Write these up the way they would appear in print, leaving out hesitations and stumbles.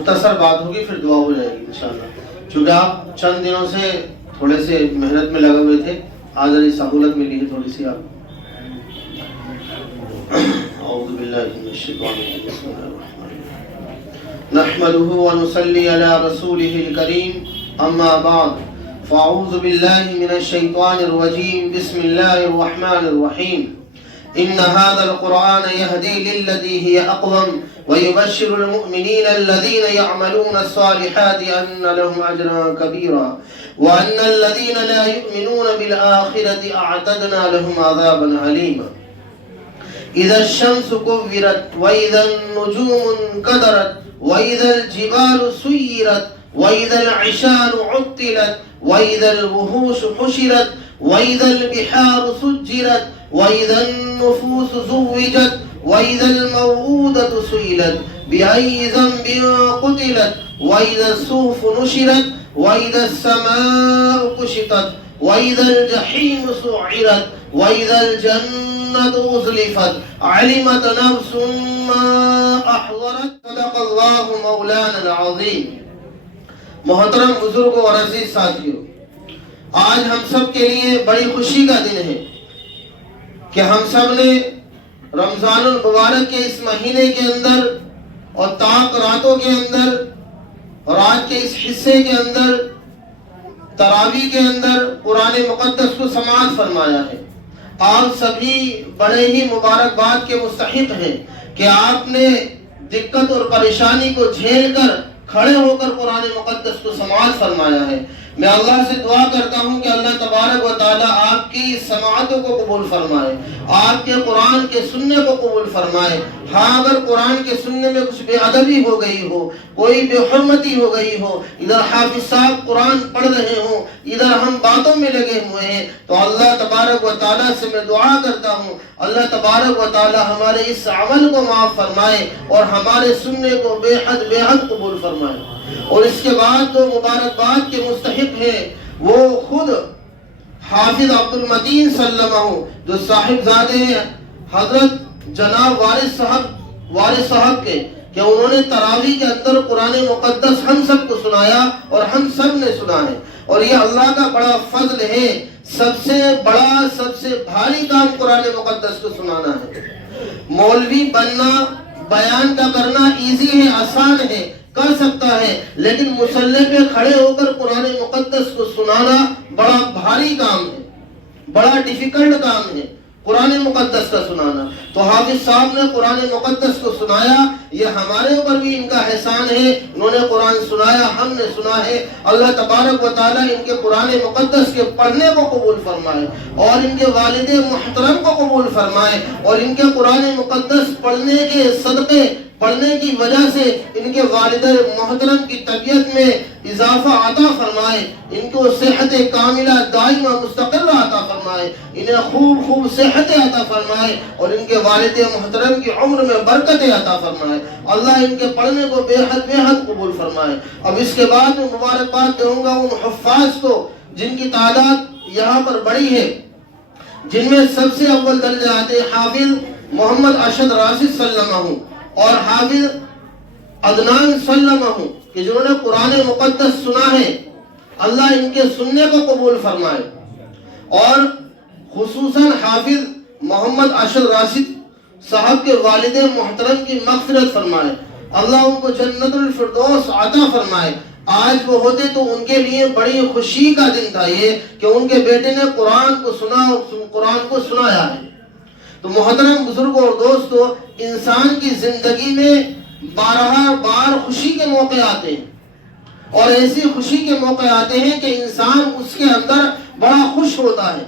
مختصر بات ہوگی، پھر دعا ہو جائے گی انشاءاللہ، چونکہ آپ چند دنوں سے تھوڑے سے محنت میں لگے ہوئے تھے، آج ابھی سہولت ملی ہے تھوڑی سی آپ۔ اعوذ باللہ من الشیطان الرجیم، بسم اللہ الرحمن الرحیم، نحمده ونصلی علی رسوله الکریم، اما بعد فاعوذ باللہ من الشیطان الرجیم، بسم اللہ الرحمن الرحیم، ان هذا القرآن يهدي للتي هي اقوم ويبشر المؤمنين الذين يعملون الصالحات ان لهم اجرا كبيرا وان الذين لا يؤمنون بالآخرة اعتدنا لهم عذابا عليما اذا الشمس كورت واذا النجوم انكدرت واذا الجبال سيرت واذا العشار عطلت واذا الوحوش حشرت واذا البحار سجرت واذا النفوس زوجت واذا الموءودة سئلت بأي ذنب قتلت واذا الصحف نشرت واذا السماء كشطت واذا الجحيم سعرت واذا الجنة أزلفت علمت نفس ما احضرت صدق اللہ مولانا العظیم۔ محترم بزرگوں اور عزیز ساتھیوں، آج ہم سب کے لیے بڑی خوشی کا دن ہے کہ ہم سب نے رمضان المبارک کے اس مہینے کے اندر اور طاق راتوں کے اندر اور آج کے اس حصے کے اندر تراویح کے اندر قرآن مقدس کو سماعت فرمایا ہے۔ آپ سبھی بڑے ہی مبارکباد کے مستحق ہیں کہ آپ نے دقت اور پریشانی کو جھیل کر کھڑے ہو کر قرآن مقدس کو سماعت فرمایا ہے۔ میں اللہ سے دعا کرتا ہوں کہ اللہ تبارک و تعالی آپ کی سماعتوں کو قبول فرمائے، آپ کے قرآن کے سننے کو قبول فرمائے۔ ہاں اگر قرآن کے سننے میں کچھ بے ادبی ہو گئی ہو، کوئی بے حرمتی ہو گئی ہو، ادھر حافظ صاحب قرآن پڑھ رہے ہوں، ادھر ہم باتوں میں لگے ہوئے ہیں، تو اللہ تبارک و تعالیٰ سے میں دعا کرتا ہوں اللہ تبارک و تعالیٰ ہمارے اس عمل کو معاف فرمائے اور ہمارے سننے کو بے حد قبول فرمائے۔ اور اس کے بعد جو مبارکباد کے مستحق ہیں وہ خود حافظ عبد المتین سلمہ جو صاحب زادے ہیں حضرت جناب وارث صاحب کے، کہ انہوں نے تراویح کے اندر قرآن مقدس ہم سب کو سنایا اور ہم سب نے سنا ہے، اور یہ اللہ کا بڑا فضل ہے۔ سب سے بڑا سب سے بھاری کام قرآن مقدس کو سنانا ہے۔ مولوی بننا، بیان کا کرنا ایزی ہے، آسان ہے، کر سکتا ہے، لیکن مصلی پہ کھڑے ہو کر قرآن مقدس کو سنانا بڑا بھاری کام ہے، بڑا ڈیفیکلٹ کام ہے قرآن مقدس کا سنانا۔ تو حافظ صاحب نے قرآن مقدس کو سنایا، یہ ہمارے اوپر بھی ان کا احسان ہے، انہوں نے قرآن سنایا، ہم نے سنا ہے۔ اللہ تبارک و تعالیٰ ان کے قرآن مقدس کے پڑھنے کو قبول فرمائے اور ان کے والد محترم کو قبول فرمائے، اور ان کے قرآن مقدس پڑھنے کے صدقے پڑھنے کی وجہ سے ان کے والد محترم کی طبیعت میں اضافہ عطا فرمائے، ان کو صحت کاملہ دائمہ مستقرہ عطا فرمائے، انہیں خوب صحت عطا فرمائے، اور ان کے والد محترم کی عمر میں برکت عطا فرمائے۔ اللہ ان کے پڑھنے کو بے حد قبول فرمائے۔ اب اس کے بعد میں مبارکباد دوں گا ان حفاظ کو جن کی تعداد یہاں پر بڑی ہے، جن میں سب سے اول درجہ آتے حافظ محمد ارشد راشد سلمہ اور حافظ عدنان سلمہ کہ جنہوں نے قرآن مقدس سنا ہے، اللہ ان کے سننے کو قبول فرمائے، اور خصوصاً حافظ محمد ارشد راشد صاحب کے والد محترم کی مغفرت فرمائے، اللہ ان کو جنت الفردوس عطا فرمائے۔ آج وہ ہوتے تو ان کے لیے بڑی خوشی کا دن تھا یہ کہ ان کے بیٹے نے قرآن کو سنا اور قرآن کو سنایا ہے۔ تو محترم بزرگوں اور دوستو، انسان کی زندگی میں بار خوشی کے موقع آتے ہیں، اور ایسی خوشی کے موقع آتے ہیں کہ انسان اس کے اندر بڑا خوش ہوتا ہے،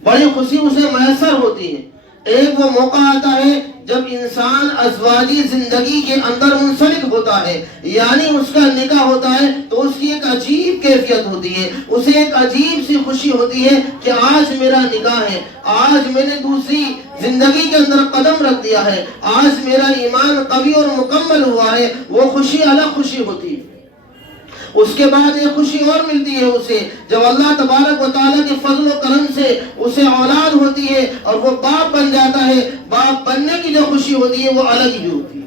بڑی خوشی اسے میسر ہوتی ہے۔ ایک وہ موقع آتا ہے جب انسان ازواجی زندگی کے اندر منسلک ہوتا ہے، یعنی اس کا نکاح ہوتا ہے، تو اس کی ایک عجیب کیفیت ہوتی ہے، اسے ایک عجیب سی خوشی ہوتی ہے کہ آج میرا نکاح ہے، آج میں نے دوسری زندگی کے اندر قدم رکھ دیا ہے، آج میرا ایمان قوی اور مکمل ہوا ہے۔ وہ خوشی الگ خوشی ہوتی ہے۔ اس کے بعد ایک خوشی اور ملتی ہے اسے جب اللہ تبارک و تعالیٰ کے فضل و کرم سے اسے اولاد ہوتی ہے اور وہ باپ بن جاتا ہے۔ باپ بننے کی جو خوشی ہوتی ہے وہ الگ ہی ہوتی ہے۔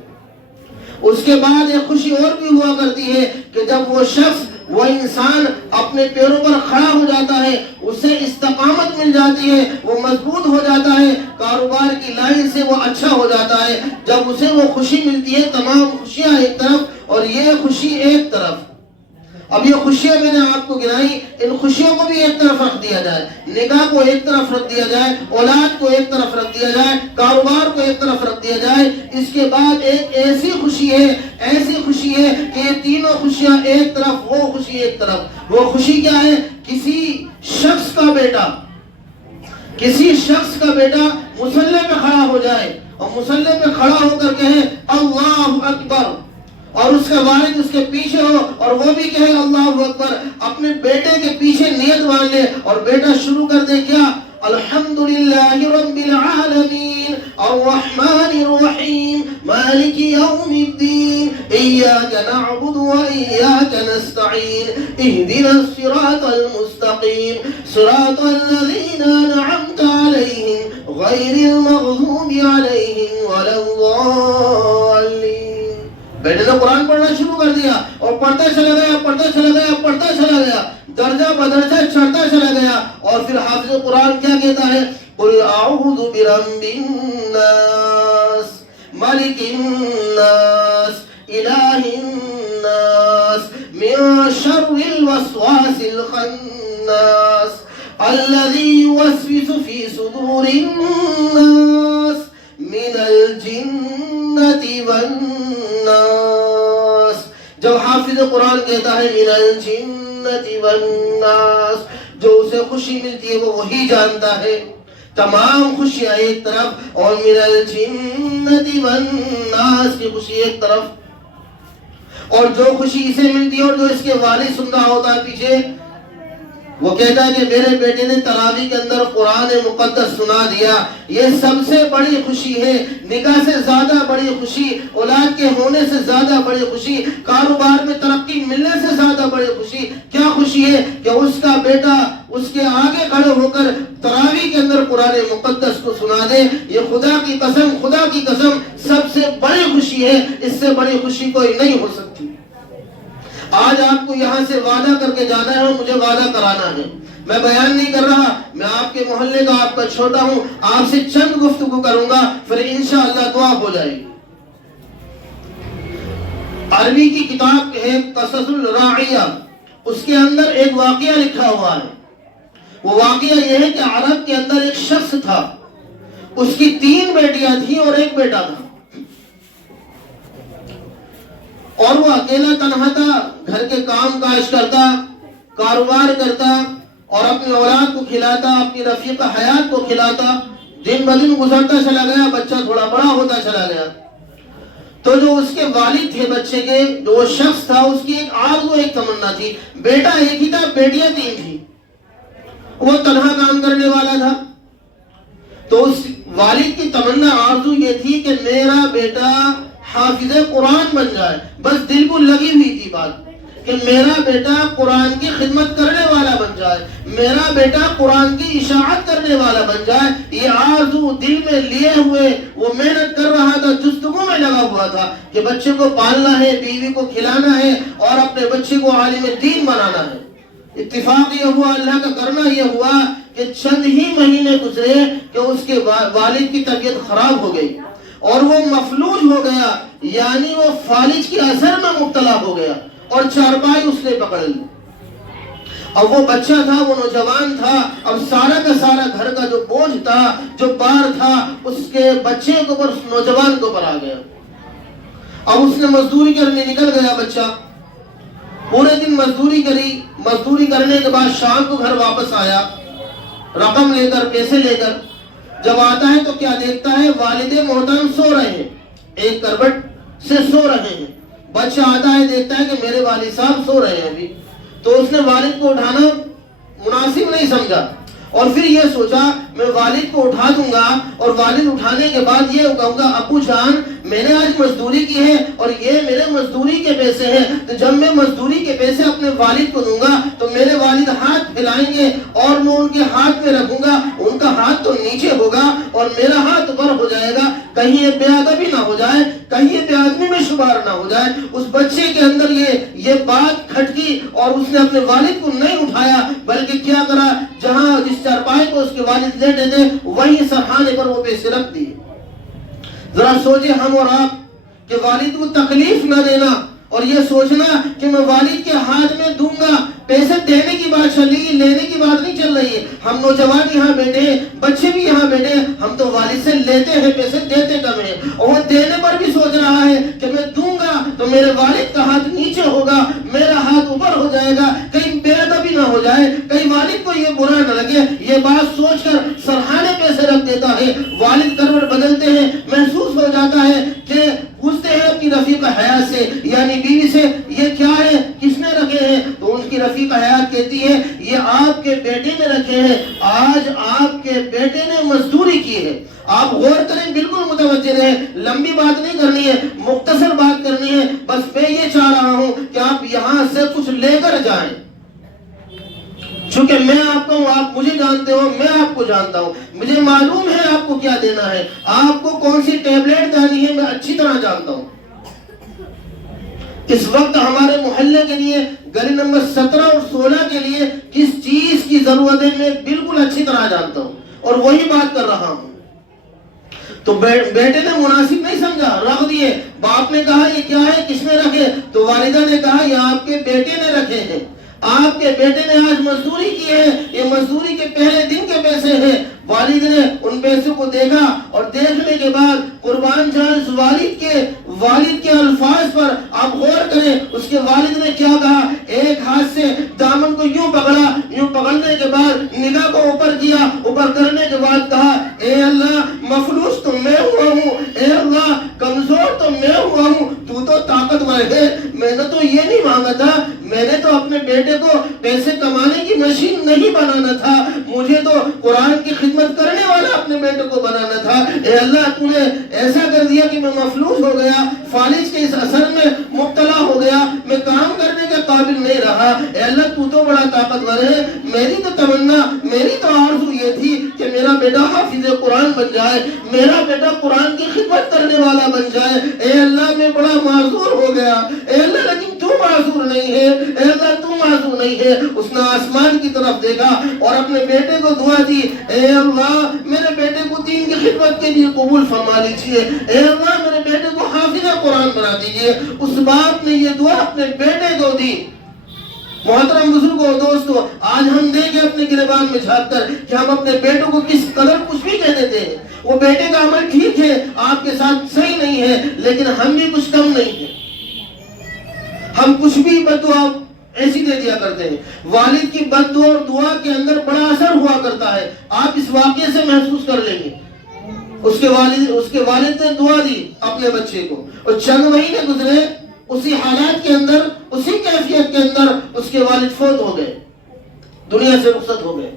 اس کے بعد ایک خوشی اور بھی ہوا کرتی ہے کہ جب وہ شخص، وہ انسان اپنے پیروں پر کھڑا ہو جاتا ہے، اسے استقامت مل جاتی ہے، وہ مضبوط ہو جاتا ہے، کاروبار کی لائن سے وہ اچھا ہو جاتا ہے، جب اسے وہ خوشی ملتی ہے، تمام خوشیاں ایک طرف اور یہ خوشی ایک طرف۔ اب یہ خوشیاں میں نے آپ کو گنائی، ان خوشیوں کو بھی ایک طرف رکھ دیا جائے، نکاح کو ایک طرف رکھ دیا جائے، اولاد کو ایک طرف رکھ دیا جائے، کاروبار کو ایک طرف رکھ دیا جائے، اس کے بعد ایک ایسی خوشی ہے کہ یہ تینوں خوشیاں ایک طرف، وہ خوشی ایک طرف۔ وہ خوشی کیا ہے؟ کسی شخص کا بیٹا مصلی پہ کھڑا ہو جائے اور مصلی پہ کھڑا ہو کر کہے اللہ اکبر، اور اس کا والد اس کے پیچھے ہو اور وہ بھی کہے اللہ اکبر، اپنے بیٹے کے پیچھے نیت مان لے اور بیٹا شروع کر دے کیا؟ الحمدللہ رب العالمین الرحمن الرحیم مالک یوم الدین ایاک نعبد و ایاک نستعین اہدنا الصراط المستقیم صراط الذین انعمت علیہم غیر المغضوب علیہم ولا الضالین۔ بیٹے نے قرآن پڑھنا شروع کر دیا اور پڑھتا چلا گیا، درجہ بدرجہ چڑھتا چلا گیا، اور پھر حافظ قرآن کیا کہتا ہے؟ قل اعوذ برب الناس ملک الناس الہ الناس من شر الوسواس الخناس الذي يوسوس في صدور الناس من الجنة والناس۔ جب حافظ قرآن کہتا ہے من الجنة والناس، جو اسے خوشی ملتی ہے وہ وہی جانتا ہے، تمام خوشیاں ایک طرف اور من الجنة والناس کی خوشی ایک طرف، اور جو خوشی اسے ملتی ہے اور جو اس کے والد سن رہا ہوتا ہے پیچھے، وہ کہتا ہے کہ میرے بیٹے نے تراویح کے اندر قرآن مقدس سنا دیا، یہ سب سے بڑی خوشی ہے، نکاح سے زیادہ بڑی خوشی، اولاد کے ہونے سے زیادہ بڑی خوشی، کاروبار میں ترقی ملنے سے زیادہ بڑی خوشی کیا خوشی ہے کہ اس کا بیٹا اس کے آگے کھڑے ہو کر تراویح کے اندر قرآن مقدس کو سنا دے۔ یہ خدا کی قسم سب سے بڑی خوشی ہے، اس سے بڑی خوشی کوئی نہیں ہو سکتی۔ آج آپ کو یہاں سے وعدہ کر کے جانا ہے اور مجھے وعدہ کرانا ہے، میں بیان نہیں کر رہا، میں آپ کے محلے کا آپ کا چھوٹا ہوں، آپ سے چند گفتگو کروں گا، پھر انشاءاللہ دعا ہو جائے گی۔ عربی کی کتاب ہے قصص الراعیہ، اس کے اندر ایک واقعہ لکھا ہوا ہے۔ وہ واقعہ یہ ہے کہ عرب کے اندر ایک شخص تھا، اس کی 3 بیٹیاں تھیں اور ایک بیٹا تھا، اور وہ اکیلا تنہا تھا، گھر کے کام کاج کرتا، کاروبار کرتا اور اپنی اولاد کو کھلاتا، اپنی رفیق حیات کو کھلاتا، دن بدن گزرتا چلا گیا، بچہ تھوڑا بڑا ہوتا چلا گیا۔ تو جو اس کے والد تھے بچے کے، جو وہ شخص تھا، اس کی ایک آرزو، ایک تمنا تھی، بیٹا ایک ہی تھا، بیٹیاں 3 تھیں، وہ تنہا کام کرنے والا تھا۔ تو اس والد کی تمنا آرزو یہ تھی کہ میرا بیٹا حافظ قرآن بن جائے، بس دل کو لگی ہوئی تھی بات کہ میرا بیٹا قرآن کی خدمت کرنے والا بن جائے، میرا بیٹا قرآن کی اشاعت کرنے والا بن جائے۔ یہ آرزو دل میں لیے ہوئے وہ محنت کر رہا تھا، جستجو میں لگا ہوا تھا کہ بچے کو پالنا ہے، بیوی کو کھلانا ہے اور اپنے بچے کو عالم دین بنانا ہے۔ اتفاق یہ ہوا، اللہ کا کرنا یہ ہوا کہ چند ہی مہینے گزرے کہ اس کے والد کی طبیعت خراب ہو گئی اور وہ مفلوج ہو گیا، یعنی وہ فالج کے اثر میں مبتلا ہو گیا اور چارپائی اس نے پکڑ لی۔ اب وہ بچہ تھا، وہ نوجوان تھا، اب سارا کا سارا گھر کا جو بوجھ تھا، جو بار تھا، اس کے بچے کے اوپر، اس نوجوان کے اوپر آ گیا۔ اب اس نے مزدوری کرنے نکل گیا بچہ، پورے دن مزدوری کری، مزدوری کرنے کے بعد شام کو گھر واپس آیا، رقم لے کر، پیسے لے کر۔ جب آتا ہے تو کیا دیکھتا ہے؟ والد محترم سو رہے ہیں، ایک کروٹ سے سو رہے ہیں۔ بچہ آتا ہے، دیکھتا ہے کہ میرے والد صاحب سو رہے ہیں ابھی، تو اس نے والد کو اٹھانا مناسب نہیں سمجھا اور پھر یہ سوچا میں والد کو اٹھا دوں گا اور والد اٹھانے کے بعد یہ کہوں گا ابو جان میں نے آج مزدوری کی ہے اور یہ میرے مزدوری کے پیسے ہیں، تو جب میں مزدوری کے پیسے اپنے والد کو دوں گا تو میرے والد ہاتھ پھیلائیں گے اور میں ان کے ہاتھ میں رکھوں گا، ان کا ہاتھ تو نیچے ہوگا اور میرا ہاتھ اوپر ہو جائے گا، کہیں یہ بے ادبی نہ ہو جائے، کہیں یہ بے آدمی میں شبہ بار نہ ہو جائے۔ اس بچے کے اندر یہ بات کھٹکی اور اس نے اپنے والد کو نہیں اٹھایا، بلکہ کیا کرا، جہاں جس چارپائی کو اس کے والد لیٹے تھے وہیں سرحانے پر وہ پیسے رکھ دیے۔ ذرا سوچے ہم اور آپ کہ والد کو تکلیف نہ دینا اور یہ سوچنا کہ میں والد کے ہاتھ میں دوں گا، پیسے دینے کی بات چل رہی ہے، لینے کی بات نہیں چل رہی ہے۔ ہم نوجوان یہاں بیٹھے ہیں، بچے بھی یہاں بیٹھے ہیں، ہم تو والد سے لیتے ہیں پیسے، دیتے کم ہیں، اور وہ دینے پر بھی سوچ رہا ہے کہ میں دوں گا تو میرے والد کا ہاتھ نیچے ہوگا، میرا ہاتھ اوپر ہو جائے گا، کہیں بے ادبی نہ ہو جائے، کہیں والد کو یہ برا نہ لگے، یہ بات سوچ کر سرحانے پیسے رکھ دیتا ہے۔ والد کروٹ بدلتے ہیں، محسوس ہو جاتا ہے کہ پوچھتے ہیں اپنی رفیق حیات سے یعنی بیوی سے، یہ کیا ہے، کس نے رکھے ہیں؟ تو ان کی رفیق حیات کہتی ہے یہ آپ کے بیٹے نے رکھے ہیں، آج آپ کے بیٹے نے مزدوری کی ہے۔ آپ غور کریں، بالکل متوجہ رہیں، لمبی بات نہیں کرنی ہے، مختصر بات کرنی ہے، بس میں یہ چاہ رہا ہوں کہ آپ یہاں سے کچھ لے کر جائیں، چونکہ میں آپ کو ہوں، آپ مجھے جانتے ہو، میں آپ کو جانتا ہوں، مجھے معلوم ہے آپ کو کیا دینا ہے، آپ کو کون سی ٹیبلیٹ دینی ہے میں اچھی طرح جانتا ہوں۔ اس وقت ہمارے محلے کے لیے گلی نمبر 17 اور 16 کے لیے کس چیز کی ضرورت ہے میں بالکل اچھی طرح جانتا ہوں اور وہی بات کر رہا ہوں۔ تو بیٹے نے مناسب نہیں سمجھا، رکھ دیے۔ باپ نے کہا یہ کیا ہے، کس نے رکھے؟ تو والدہ نے کہا یہ آپ کے بیٹے نے رکھے ہیں، آپ کے بیٹے نے آج مزدوری کی ہے، یہ مزدوری کے پہلے دن کے پیسے ہیں۔ والد نے ان پیسوں کو دیکھا اور دیکھنے کے بعد قربان جان والد کے الفاظ پر آپ غور کریں، اس کے والد نے کیا کہا، ایک ہاتھ سے دامن کو یوں پکڑا، یوں پکڑنے کے بعد نگاہ کو اوپر کیا، اوپر کرنے کے بعد کہا اے اللہ مفلوس تو میں ہوا ہوں، اے اللہ کمزور تو میں ہوا ہوں، تو طاقتور ہے، میں نے تو یہ نہیں مانگا تھا، میں نے تو اپنے بیٹے کو پیسے کمانے کی مشین نہیں بنانا تھا، مجھے تو قرآن کی خدمت کرنے والا اپنے بیٹے کو بنانا تھا۔ اے اللہ تو نے ایسا کر دیا کہ میں مفلوس ہو گیا، فالج کے اس اثر میں مبتلا ہو گیا، میں کام کرنے کے قابل نہیں رہا۔ اے اللہ تو بڑا طاقتور ہے، میری تو تمنا، میری تو آرزو یہ تھی کہ میرا بیٹا حافظ قرآن بن جائے، میرا بیٹا قرآن کی خدمت کرنے والا بن جائے۔ اے اللہ میں بڑا معذور ہو گیا، اے اللہ لیکن تو معذور نہیں ہے، اے اللہ تو معذور نہیں ہے۔ اس نے آسمان کی طرف دیکھا اور اپنے بیٹے کو دعا دی، اے اللہ میرے بیٹے کو دین کی خدمت کے لیے قبول فرما لیجیے، اے اللہ میرے بیٹے کو حافظ قرآن بنا دیجیے۔ اس باپ نے یہ دعا اپنے بیٹے کو دی۔ محترم بزرگوں اور دوستو، آج ہم دیکھیں اپنے گریبان میں جھانک کر کہ ہم اپنے بیٹوں کو کس قدر کچھ بھی کہہ دیتے ہیں۔ وہ بیٹے کا عمل ٹھیک ہے، آپ کے ساتھ صحیح نہیں ہے، لیکن ہم بھی کچھ کم نہیں ہیں، ہم کچھ بھی بددعا ایسی دے دیا کرتے ہیں۔ والد کی بددعا اور دعا کے اندر بڑا اثر ہوا کرتا ہے، آپ اس واقعے سے محسوس کر لیں گے۔ اس کے والد نے دعا دی اپنے بچے کو، اور چند مہینے گزرے، اسی حالات کے اندر، اسی کیفیت کے اندر اس کے والد فوت ہو گئے، دنیا سے رخصت ہو گئے۔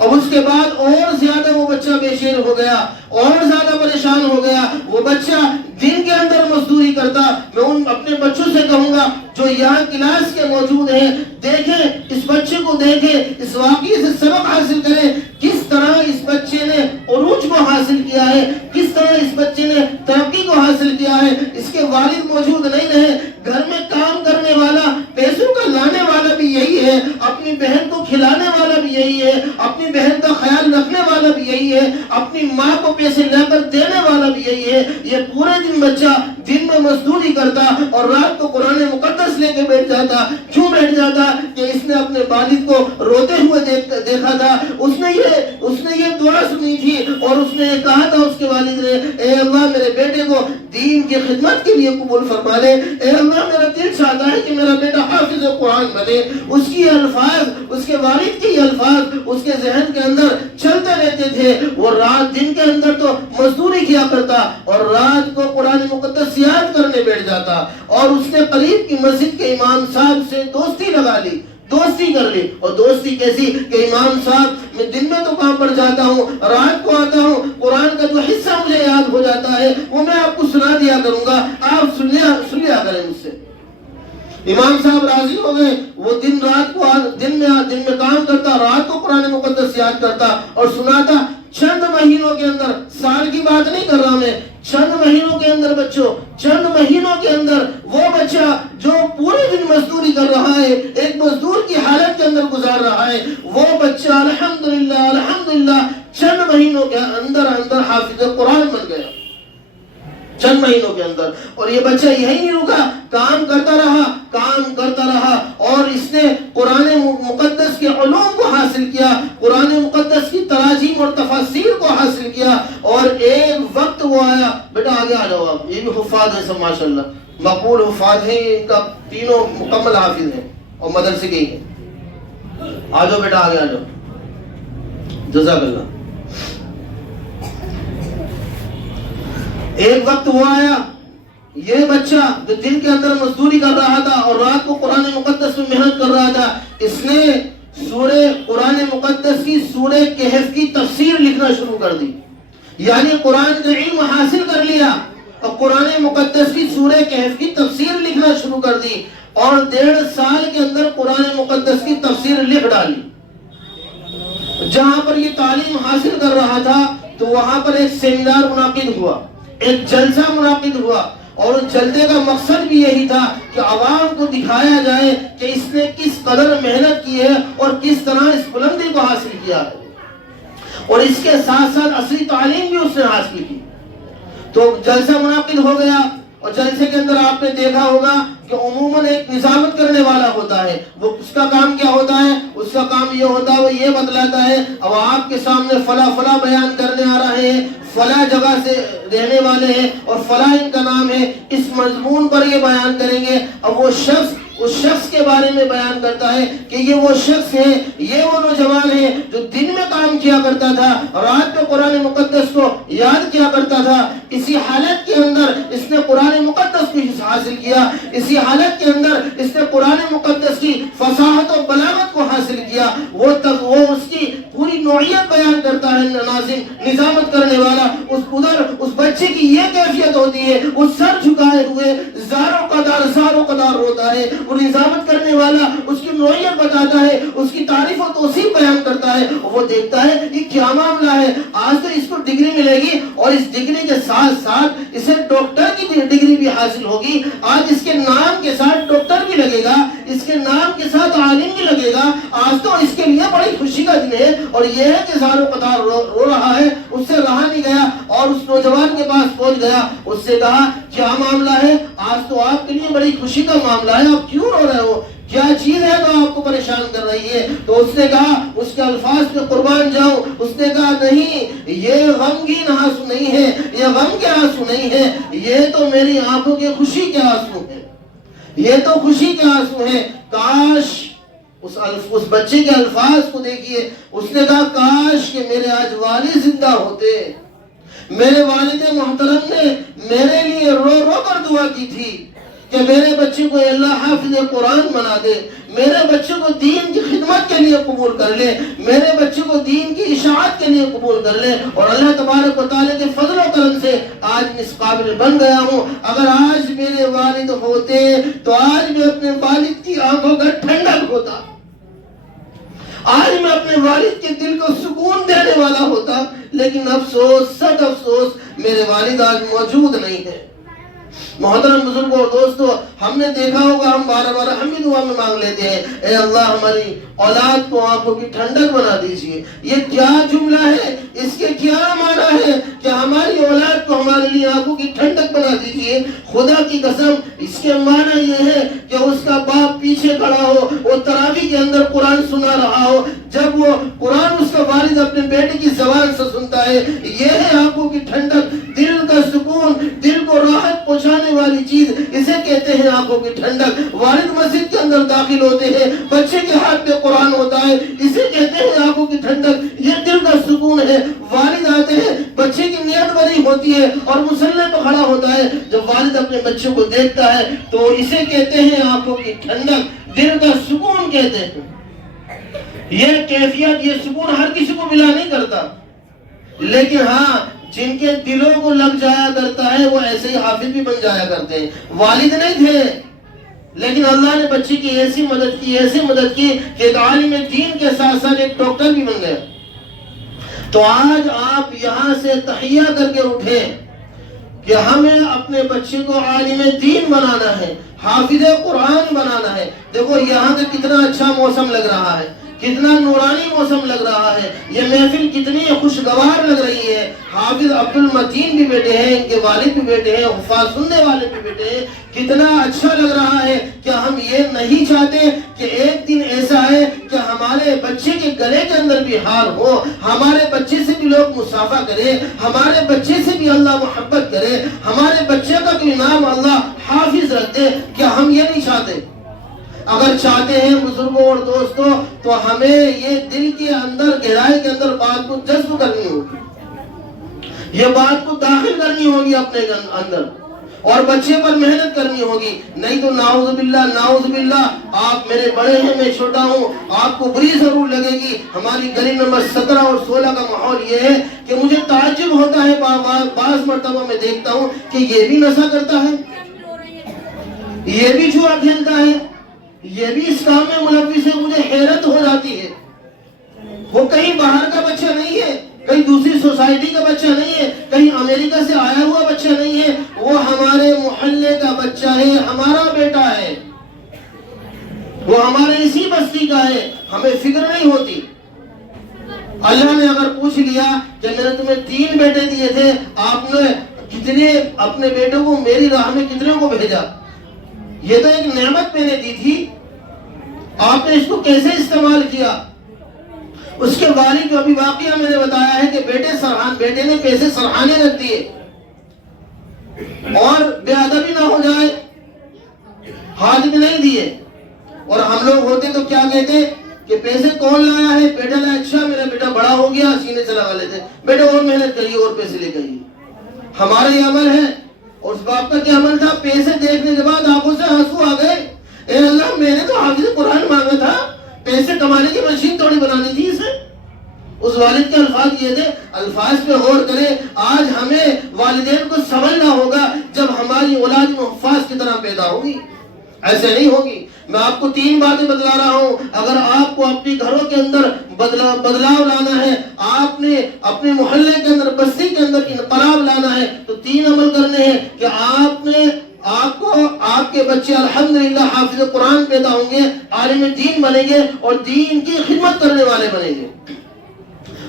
اب اس کے بعد اور زیادہ وہ بچہ بے شیر ہو گیا، اور زیادہ پریشان ہو گیا۔ وہ بچہ دن کے اندر مزدوری کرتا۔ میں ان اپنے بچوں سے کہوں گا جو یہاں کلاس کے موجود ہیں، دیکھیں اس بچے کو، دیکھیں اس واقعے سے سبق حاصل کریں، کس طرح اس بچے نے عروج کو حاصل کیا ہے، کس طرح اس بچے نے ترقی کو حاصل کیا ہے۔ اس کے والد موجود نہیں رہے، گھر میں کام کرنے والا، پیسوں کا لانے والا بھی یہی ہے، اپنی بہن کو کھلانے والا بھی یہی ہے، اپنی بہن کا خیال رکھنے والا بھی یہی ہے، اپنی ماں کو پیسے لا کر دینے والا بھی یہی ہے۔ یہ پورے دن بچہ دن میں مزدوری کرتا اور رات کو قرآن مقدس لے کے بیٹھ جاتا۔ کیوں بیٹھ جاتا؟ کہ اس نے اپنے والد کو روتے ہوئے دیکھا تھا، اس نے یہ دعا سنی تھی اور اس نے یہ کہا تھا اس کے والد نے، اے اللہ میرے بیٹے کو دین کی خدمت کے لیے قبول فرما لے، اے اللہ میرا دل چاہتا ہے کہ میرا بیٹا حافظ قرآن بنے۔ اس کی الفاظ، اس کے والد کی الفاظ اس کے ذہن کے اندر چلتے رہتے تھے۔ وہ رات دن کے اندر تو مزدوری کیا کرتا اور رات کو قرآن مقدس یاد کرنے بیٹھ جاتا، اور اس نے قریب کی مسجد کے امام صاحب سے دوستی لگا لی، دوستی کر لی۔ اور دوستی کیسی کہ امام صاحب میں دن میں تو کام پر جاتا ہوں، رات کو آتا ہوں، قرآن کا جو حصہ مجھے یاد ہو جاتا ہے وہ میں آپ کو سنا دیا کروں گا، آپ سن لیا کریں مجھ سے۔ امام صاحب راضی ہو گئے۔ وہ دن میں کام کرتا، رات کو قرآن مقدس یاد کرتا اور سناتا۔ چند مہینوں کے اندر، سال کی بات نہیں کر رہا میں، چند مہینوں کے اندر بچوں، چند مہینوں کے اندر وہ بچہ جو پورے دن مزدوری کر رہا ہے، ایک مزدور کی حالت کے اندر گزار رہا ہے، وہ بچہ الحمدللہ چند مہینوں کے اندر حافظ قرآن بن گیا، چند مہینوں کے اندر۔ اور یہ بچہ یہی نہیں رکا، کام کرتا رہا اور اس نے قرآن مقدس کے علوم کو حاصل کیا، قرآن مقدس کی تراجیم اور تفاسیر کو حاصل کیا۔ اور ایک وقت وہ آیا، بیٹا آگے آ جاؤ، آپ یہ بھی حفاظ ہیں سب ماشاءاللہ، مقبول حفاظ ہیں، ان کا تینوں مکمل حافظ ہیں اور مدرسے کے ہی ہیں۔ آ جاؤ بیٹا آگے آ جاؤ، جزاک اللہ۔ ایک وقت وہ آیا، یہ بچہ جو دن کے اندر مزدوری کر رہا تھا اور رات کو قرآن مقدس میں محنت کر رہا تھا، اس نے قرآن مقدس کی سورہ کہف کی تفسیر لکھنا شروع کر دی، یعنی قرآن کا علم حاصل کر لیا اور قرآن مقدس کی سورہ کہف کی تفسیر لکھنا شروع کر دی، اور 1.5 سال کے اندر قرآن مقدس کی تفسیر لکھ ڈالی۔ جہاں پر یہ تعلیم حاصل کر رہا تھا تو وہاں پر ایک سیمینار منعقد ہوا، ایک جلسہ منعقد ہوا، اور اس جلسے کا مقصد بھی یہی تھا کہ عوام کو دکھایا جائے کہ اس نے کس قدر محنت کی ہے اور کس طرح اس بلندی کو حاصل کیا ہے، اور اس کے ساتھ ساتھ اصلی تعلیم بھی اس نے حاصل کی۔ تو جلسہ منعقد ہو گیا، اور جلسے کے اندر آپ نے دیکھا ہوگا کہ عموماً ایک نظامت کرنے والا ہوتا ہے، وہ اس کا کام کیا ہوتا ہے؟ اس کا کام یہ ہوتا ہے، وہ یہ بتلاتا ہے اب آپ کے سامنے فلاں بیان کرنے آ رہے ہیں، فلاں جگہ سے رہنے والے ہیں اور فلاں ان کا نام ہے، اس مضمون پر یہ بیان کریں گے۔ اب وہ شخص اس شخص کے بارے میں بیان کرتا ہے کہ یہ وہ شخص ہے، یہ وہ نوجوان ہے جو دن میں کام کیا کرتا تھا، رات میں قرآن مقدس کو یاد کیا کرتا تھا، اسی حالت کے اندر اس نے قرآن مقدس کو حاصل کیا، اسی حالت کے اندر اس نے قرآن مقدس کی فصاحت و بلاغت کو حاصل کیا۔ وہ اس کی پوری نوعیت بیان کرتا ہے ناظرین، نظامت کرنے والا اس بچے کی یہ کیفیت ہوتی ہے، وہ سر جھکائے ہوئے زاروں قدار روتا ہے، وہ نظامت کرنے والا اس کی نوعیت بتاتا ہے، اس کی تعریف و توصیف بیان کرتا ہے، وہ دیکھتا ہے یہ کیا معاملہ ہے، آج تو اس کو ڈگری ملے گی اور اس ڈگری کے ساتھ ساتھ اسے ڈاکٹر کی ڈگری بھی حاصل ہوگی، آج اس کے نام کے ساتھ ڈاکٹر بھی لگے گا، اس کے نام کے ساتھ عالم بھی لگے گا، آج تو اس کے لیے بڑی خوشی کا دن ہے۔ اور یہ ہے کہ زاروں قطار رو رہا ہے، اس سے رہا نہیں گیا اور اس نوجوان کے پاس پہنچ گیا، اس سے کہا کیا معاملہ ہے، آج تو آپ کے لیے بڑی خوشی کا معاملہ ہے، آپ کیوں رو رہے ہو، کیا چیز ہے جو آپ کو پریشان کر رہی ہے؟ تو اس نے کہا، اس کے الفاظ پہ قربان جاؤں، اس نے کہا نہیں، یہ غمگین آنسو نہیں ہے، یہ غم کے آنسو نہیں ہے، یہ تو میری آنکھوں کے خوشی کے آنسو ہیں، یہ تو خوشی کے آنسو ہیں۔ کاش اس بچے کے الفاظ کو دیکھیے، اس نے کہا کاش کہ میرے آج والد زندہ ہوتے، میرے والد محترم نے میرے لیے رو رو کر دعا کی تھی کہ میرے بچے کو اللہ حافظ قرآن بنا دے، میرے بچے کو دین کی خدمت کے لیے قبول کر لے، میرے بچے کو دین کی اشاعت کے لیے قبول کر لے، اور اللہ تبارک و تعالیٰ کے فضل و کرم سے آج اس قابل بن گیا ہوں۔ اگر آج میرے والد ہوتے تو آج میں اپنے والد کی آنکھوں کا ٹھنڈک ہوتا، آج میں اپنے والد کے دل کو سکون دینے والا ہوتا، لیکن افسوس، سخت افسوس، میرے والد آج موجود نہیں ہے۔ محترم بزرگوں اور دوستو، ہم نے دیکھا ہوگا، ہم بار ہم بھی دعا میں مانگ لیتے ہیں، اے اللہ ہماری اولاد کو آنکھوں کی ٹھنڈک بنا دیجئے۔ یہ کیا جملہ ہے، اس کے کیا معنی ہے کہ ہماری اولاد کو ہمارے لیے آنکھوں کی ٹھنڈک بنا دیجئے؟ خدا کی قسم، اس کے معنی یہ ہے کہ اس کا باپ پیچھے کھڑا ہو، وہ تراویح کے اندر قرآن سنا رہا ہو، جب وہ قرآن اس کا والد اپنے بیٹے کی زبان سے سنتا ہے، یہ ہے آنکھوں کی ٹھنڈک، دل کا سکون، دل کو راحت پہنچانے والی چیز، اسے کہتے ہیں آنکھوں کی ٹھنڈک۔ والد مسجد کے اندر داخل ہوتے ہیں، بچے کے ہاتھ میں قرآن ہوتا ہے، اسے کہتے ہیں آنکھوں کی ٹھنڈک، یہ دل کا سکون ہے۔ والد آتے ہیں، بچے کی نیت بنی ہوتی ہے اور مصلی پہ کھڑا ہوتا ہے، جب والد اپنے بچوں کو دیکھتا ہے تو اسے کہتے ہیں آنکھوں کی ٹھنڈک، دل کا سکون کہتے ہیں۔ یہ کیفیت، یہ سکون ہر کسی کو ملا نہیں کرتا، لیکن ہاں جن کے دلوں کو لگ جایا کرتا ہے وہ ایسے ہی حافظ بھی بن جایا کرتے ہیں۔ والد نہیں تھے لیکن اللہ نے بچے کی ایسی مدد کی کہ ایک عالم دین کے ساتھ ساتھ ایک ڈاکٹر بھی بن گیا۔ تو آج آپ یہاں سے تحیہ کر کے اٹھیں کہ ہمیں اپنے بچے کو عالم دین بنانا ہے، حافظ قرآن بنانا ہے۔ دیکھو یہاں کا کتنا اچھا موسم لگ رہا ہے، کتنا نورانی موسم لگ رہا ہے، یہ محفل کتنی خوشگوار لگ رہی ہے۔ حافظ عبد المتین بھی بیٹے ہیں، ان کے والد بھی بیٹے ہیں، حفاظ سننے والے بھی بیٹے ہیں، کتنا اچھا لگ رہا ہے۔ کیا ہم یہ نہیں چاہتے کہ ایک دن ایسا ہے کہ ہمارے بچے کے گلے کے اندر بھی ہار ہو، ہمارے بچے سے بھی لوگ مصافحہ کرے، ہمارے بچے سے بھی اللہ محبت کرے، ہمارے بچے کا بھی نام اللہ حافظ رکھ دے؟ کیا ہم یہ نہیں چاہتے؟ اگر چاہتے ہیں بزرگوں اور دوستوں تو ہمیں یہ دل کے اندر گہرائی کے اندر بات کو جذب کرنی ہوگی، یہ بات کو داخل کرنی ہوگی اپنے اندر، اور بچے پر محنت کرنی ہوگی۔ نہیں تو نعوذ باللہ آپ میرے بڑے ہیں، میں چھوٹا ہوں، آپ کو بری ضرور لگے گی۔ ہماری گلی نمبر 17 اور 16 کا ماحول یہ ہے کہ مجھے تعجب ہوتا ہے، بعض مرتبہ میں دیکھتا ہوں کہ یہ بھی نشہ کرتا ہے، یہ بھی جوا کھیلتا ہے، یہ بھی اس کام میں ملوث ہے۔ مجھے حیرت ہو جاتی ہے۔ وہ کہیں باہر کا بچہ نہیں ہے، کہیں دوسری سوسائٹی کا بچہ نہیں ہے، کہیں امریکہ سے آیا ہوا بچہ نہیں ہے، وہ ہمارے محلے کا بچہ ہے، ہمارا بیٹا ہے، وہ ہمارے اسی بستی کا ہے، ہمیں فکر نہیں ہوتی۔ اللہ نے اگر پوچھ لیا کہ میں نے تمہیں 3 بیٹے دیے تھے، آپ نے کتنے اپنے بیٹوں کو میری راہ میں کتنے کو بھیجا؟ یہ تو ایک نعمت میں نے دی تھی، آپ نے اس کو کیسے استعمال کیا؟ اس کے والد جو ابھی واقعہ میں نے بتایا ہے کہ بیٹے نے پیسے سرحانے رکھ دیے، اور بے ادبی نہ ہو جائے، ہاتھ بھی نہیں دیے، اور ہم لوگ ہوتے تو کیا کہتے کہ پیسے کون لایا ہے؟ بیٹا لایا، اچھا میرا بیٹا بڑا ہو گیا، سینے سے لگا لیتے، بیٹے اور محنت کریے اور پیسے لے کریے۔ ہمارا یہ عمل ہے، اور اس باپ کا کیا عمل تھا؟ پیسے دیکھنے کے بعد آنکھوں سے آنسو آ گئے، اے اللہ میں نے تو حافظ قرآن مانگا تھا، پیسے کمانے کی مشین تھوڑی بنانی تھی اسے۔ اس والد کے الفاظ یہ تھے، الفاظ پہ غور کریں۔ آج ہمیں والدین کو سمجھنا ہوگا جب ہماری اولاد حفاظ کی طرح پیدا ہوگی، ایسے نہیں ہوگی۔ میں آپ کو 3 باتیں بتلا رہا ہوں، اگر آپ کو اپنی گھروں کے اندر بدلاؤ لانا ہے، آپ نے اپنے محلے کے اندر، بستی کے اندر انقلاب لانا ہے، تو 3 عمل کرنے ہیں کہ آپ کے بچے الحمدللہ حافظ قرآن پیدا ہوں گے، عالم دین بنیں گے، اور دین کی خدمت کرنے والے بنیں گے۔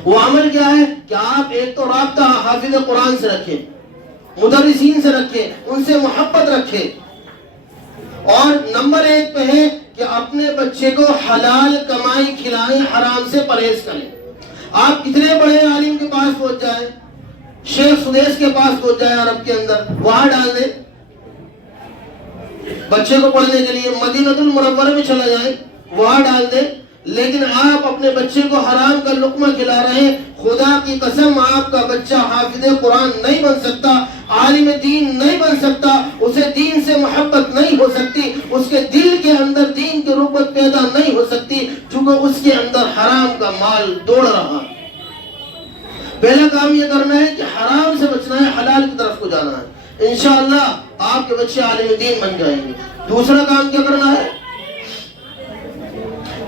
وہ عمل کیا ہے کہ آپ ایک تو رابطہ حافظ قرآن سے رکھیں، مدرسین سے رکھیں، ان سے محبت رکھیں، اور نمبر 1 پہ ہے کہ اپنے بچے کو حلال کمائی کھلائیں، حرام سے پرہیز کریں۔ آپ کتنے بڑے عالم کے پاس پہنچ جائیں، شیخ سدیس کے پاس پہنچ جائیں عرب کے اندر، وہاں ڈال دیں بچے کو پڑھنے کے لیے، مدینہ المنورہ میں چلا جائیں، وہاں ڈال دیں، لیکن آپ اپنے بچے کو حرام کا لقمہ کھلا رہے ہیں۔ خدا کی قسم آپ کا بچہ حافظ قرآن نہیں بن سکتا، عالم دین نہیں بن سکتا، اسے دین سے محبت نہیں ہو سکتی، اس کے دل کے اندر دین کی رغبت پیدا نہیں ہو سکتی، چونکہ اس کے اندر حرام کا مال دوڑ رہا۔ پہلا کام یہ کرنا ہے کہ حرام سے بچنا ہے، حلال کی طرف کو جانا ہے، انشاءاللہ آپ کے بچے عالم دین بن جائیں گے۔ دوسرا کام کیا کرنا ہے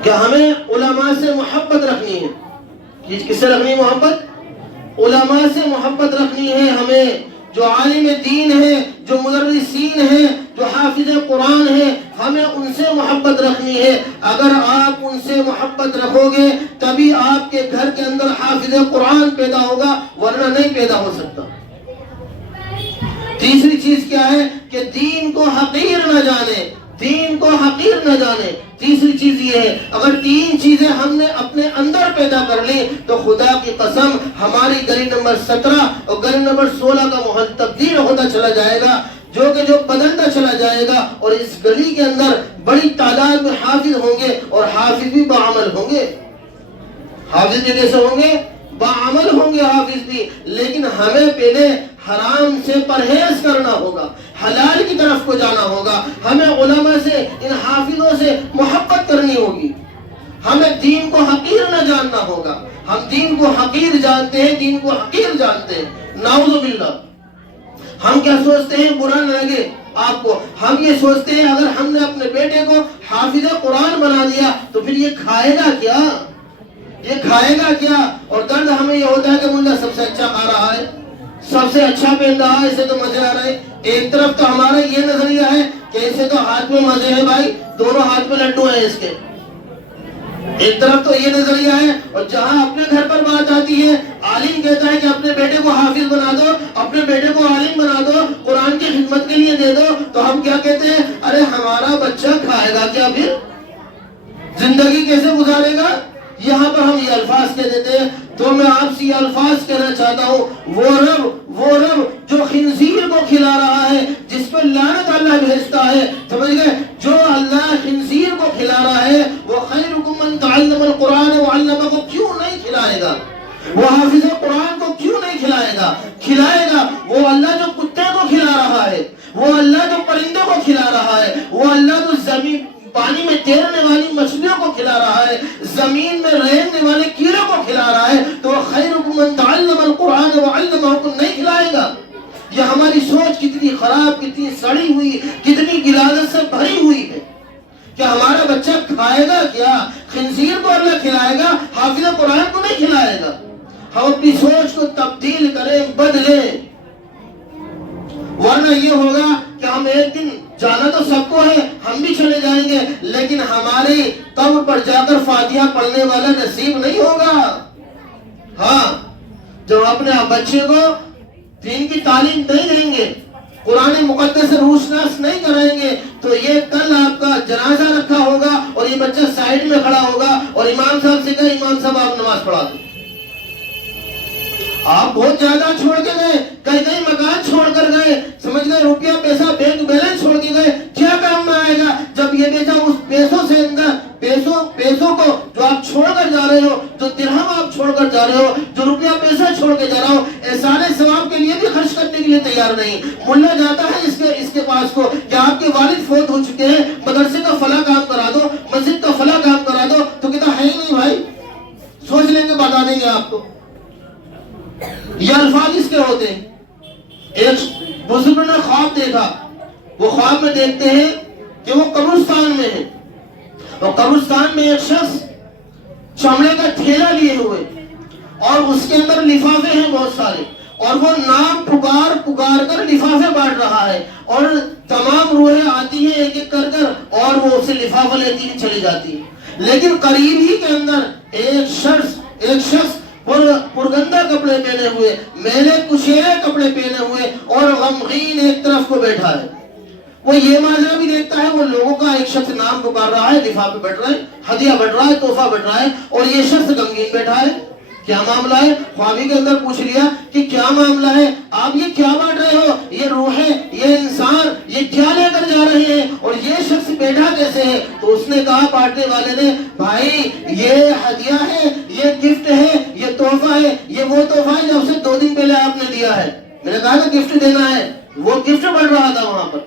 کہ ہمیں علماء سے محبت رکھنی ہے۔ کس سے رکھنی ہے محبت؟ علماء سے محبت رکھنی ہے ہمیں، جو عالم دین ہے، جو مدرسین ہیں، جو حافظ قرآن ہیں، ہمیں ان سے محبت رکھنی ہے۔ اگر آپ ان سے محبت رکھو گے تبھی آپ کے گھر کے اندر حافظ قرآن پیدا ہوگا، ورنہ نہیں پیدا ہو سکتا۔ تیسری چیز کیا ہے کہ دین کو حقیر نہ جانے، دین کو حقیر نہ جانے۔ تیسری چیز یہ ہے، اگر 3 چیزیں ہم نے اپنے اندر پیدا کر لی تو خدا کی قسم ہماری گلی نمبر 17 اور گلی نمبر 16 کا ماحول تبدیل ہوتا چلا جائے گا، جو بدلتا چلا جائے گا، اور اس گلی کے اندر بڑی تعداد میں حافظ ہوں گے، اور حافظ بھی باعمل ہوں گے۔ حافظ بھی کیسے ہوں گے؟ باعمل ہوں گے حافظ بھی۔ لیکن ہمیں پہلے حرام سے پرہیز کرنا ہوگا، حلال کی طرف کو جانا ہوگا، ہمیں علماء سے، ان حافظوں سے محبت کرنی ہوگی، ہمیں دین کو حقیر نہ جاننا ہوگا۔ ہم دین کو حقیر جانتے ہیں، دین کو حقیر جانتے ہیں، نعوذ باللہ۔ ہم کیا سوچتے ہیں؟ برا نہ لگے آپ کو، ہم یہ سوچتے ہیں اگر ہم نے اپنے بیٹے کو حافظ قرآن بنا دیا تو پھر یہ کھائے گا کیا؟ یہ کھائے گا کیا؟ اور درد ہمیں یہ ہوتا ہے کہ ملا سب سے اچھا کھا رہا ہے، سب سے اچھا پہن رہا ہے، اسے تو مزے آ رہے ہیں۔ ایک طرف تو ہمارا یہ نظریہ ہے کہ اسے تو ہاتھ میں مزے ہے بھائی، دونوں ہاتھ میں لڈو ہیں اس کے، ایک طرف تو یہ نظریہ ہے۔ اور جہاں اپنے گھر پر بات آتی ہے، عالم کہتا ہے کہ اپنے بیٹے کو حافظ بنا دو، اپنے بیٹے کو عالم بنا دو، قرآن کی خدمت کے لیے دے دو، تو ہم کیا کہتے ہیں؟ ارے ہمارا بچہ کھائے گا کیا، پھر زندگی کیسے گزارے گا؟ یہاں پر ہم یہ الفاظ کہہ دیتے ہیں۔ تو میں آپ سے یہ الفاظ کہنا چاہتا ہوں، وہ رب جو خنزیر کو کھلا رہا ہے، جس پر لعنت اللہ بھیجتا ہے، سمجھ گئے؟ جو اللہ خنزیر کو کھلا رہا ہے، وہ خیرکم من تعلم القرآن وعلمہ کو کیوں نہیں کھلائے گا؟ وہ حافظ قرآن کو کیوں نہیں کھلائے گا؟ کھلائے گا۔ وہ اللہ جو کتے کو کھلا رہا ہے، وہ اللہ جو پرندوں کو کھلا رہا ہے، وہ اللہ جو زمین پانی میں تیرنے والی مچھلیوں کو کھلا رہا ہے، زمین میں رہنے والے کیڑوں کو کھلا رہا ہے، تو خیرکم من تعلم القرآن وعلمہ کو نہیں کھلائے گا؟ یہ ہماری سوچ کتنی خراب، کتنی سڑی ہوئی، کتنی غلاظت سے بھری ہوئی ہے کہ ہمارا بچہ کھائے گا کیا؟ خنزیر کو اللہ کھلائے گا، حافظ قرآن کو نہیں کھلائے گا۔ ہم اپنی سوچ کو تبدیل کریں، بدلیں، ورنہ یہ ہوگا کہ ہم ایک دن، جانا تو سب کو ہے، ہم بھی چلے جائیں گے، لیکن ہمارے قبر پر جا کر فاتحہ پڑھنے والا نصیب نہیں ہوگا۔ ہاں، جب اپنے بچے کو دین کی تعلیم نہیں دیں گے، قرآن مقدس سے روشناس نہیں کرائیں گے، تو یہ کل آپ کا جنازہ رکھا ہوگا اور یہ بچہ سائیڈ میں کھڑا ہوگا اور امام صاحب سے کہا امام صاحب آپ نماز پڑھا دو۔ آپ بہت زیادہ چھوڑ کے گئے، کئی مکان چھوڑ کر گئے، سمجھ گئے، روپیہ پیسہ بینک بیلنس چھوڑ کے گئے، کیا کام میں آئے گا جب یہ بیٹا اس پیسوں سے اندر پیسوں کو جو آپ چھوڑ کر جا رہے ہو، جو درہم آپ چھوڑ کر جا رہے ہو، جو روپیہ پیسہ چھوڑ کے جا رہا ہو، احسان ثواب کے لیے بھی خرچ کرنے کے لیے تیار نہیں۔ ملا جاتا ہے اس کے پاس کو کہ آپ کے والد فوت ہو چکے ہیں، مدرسے کا فلاں کام کرا دو، مسجد کا فلاں کام کرا دو، تو کہتا ہے ہی نہیں بھائی، سوچ لیں گے بتا دیں گے آپ کو۔ یہ الفاظ اس کے ہوتے ہیں۔ ایک بزرگ نے خواب دیکھا، وہ خواب میں دیکھتے ہیں کہ وہ قبرستان میں ہے، اور قبرستان میں ایک شخص چمڑے کا تھیلا لیے ہوئے اور اس کے اندر لفافے ہیں بہت سارے، اور وہ نام پکار کر لفافے بانٹ رہا ہے، اور تمام روحیں آتی ہیں ایک ایک کر اور وہ اسے لفافہ لیتی ہیں چلی جاتی ہے۔ لیکن قریب ہی کے اندر ایک شخص پرگندہ کپڑے پہنے ہوئے، میلے کشیرے کپڑے پہنے ہوئے اور غمگین ایک طرف کو بیٹھا ہے۔ وہ یہ ماجرا بھی دیکھتا ہے، وہ لوگوں کا ایک شخص نام پکار رہا ہے، لفافے بٹ رہا ہے، ہدیہ بٹ رہا ہے، تحفہ بٹ رہا ہے، اور یہ شخص غمگین بیٹھا ہے۔ کیا معاملہ ہے؟ خوابی کے اندر پوچھ لیا کہ کیا معاملہ ہے، آپ یہ کیا بانٹ رہے ہو؟ یہ روحیں، یہ انسان، یہ کیا لے کر جا رہے ہیں، اور یہ شخص بیٹھا کیسے ہے؟ تو اس نے کہا بانٹنے والے نے، بھائی یہ ہدیہ ہے، یہ گفٹ ہے، یہ تحفہ ہے، یہ وہ تحفہ ہے جو سے 2 دن پہلے آپ نے دیا ہے۔ میں نے کہا نا گفٹ دینا ہے، وہ گفٹ بڑھ رہا تھا وہاں پر،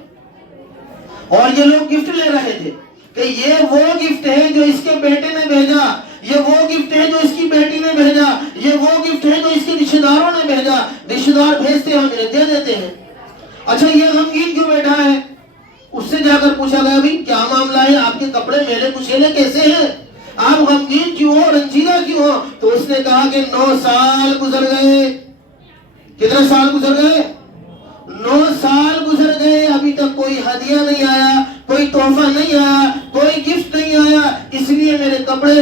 اور یہ لوگ گفٹ لے رہے تھے کہ یہ وہ گفٹ ہے جو اس کے بیٹے نے بھیجا، یہ وہ گفٹ ہے جو اس کی بیٹی نے بھیجا، یہ وہ گفٹ ہے جو اس کے رشتہ داروں نے بھیجا۔ رشتہ دار بھیجتے ہیں، ہم انہیں دے دیتے ہیں۔ اچھا یہ غمگین کیوں بیٹھا ہے؟ اس سے جا کر پوچھا گیا بھی کیا معاملہ ہے، آپ کے کپڑے میلے کچیلے کیسے ہیں، آپ غمگین کیوں ہو، رنجیدہ کیوں ہو؟ تو اس نے کہا کہ 9 سال گزر گئے۔ کتنے سال گزر گئے؟ 9 سال گزر گئے، ابھی تک کوئی ہدیہ نہیں آیا، کوئی تحفہ نہیں آیا، کوئی گفٹ نہیں آیا، اس لیے میرے کپڑے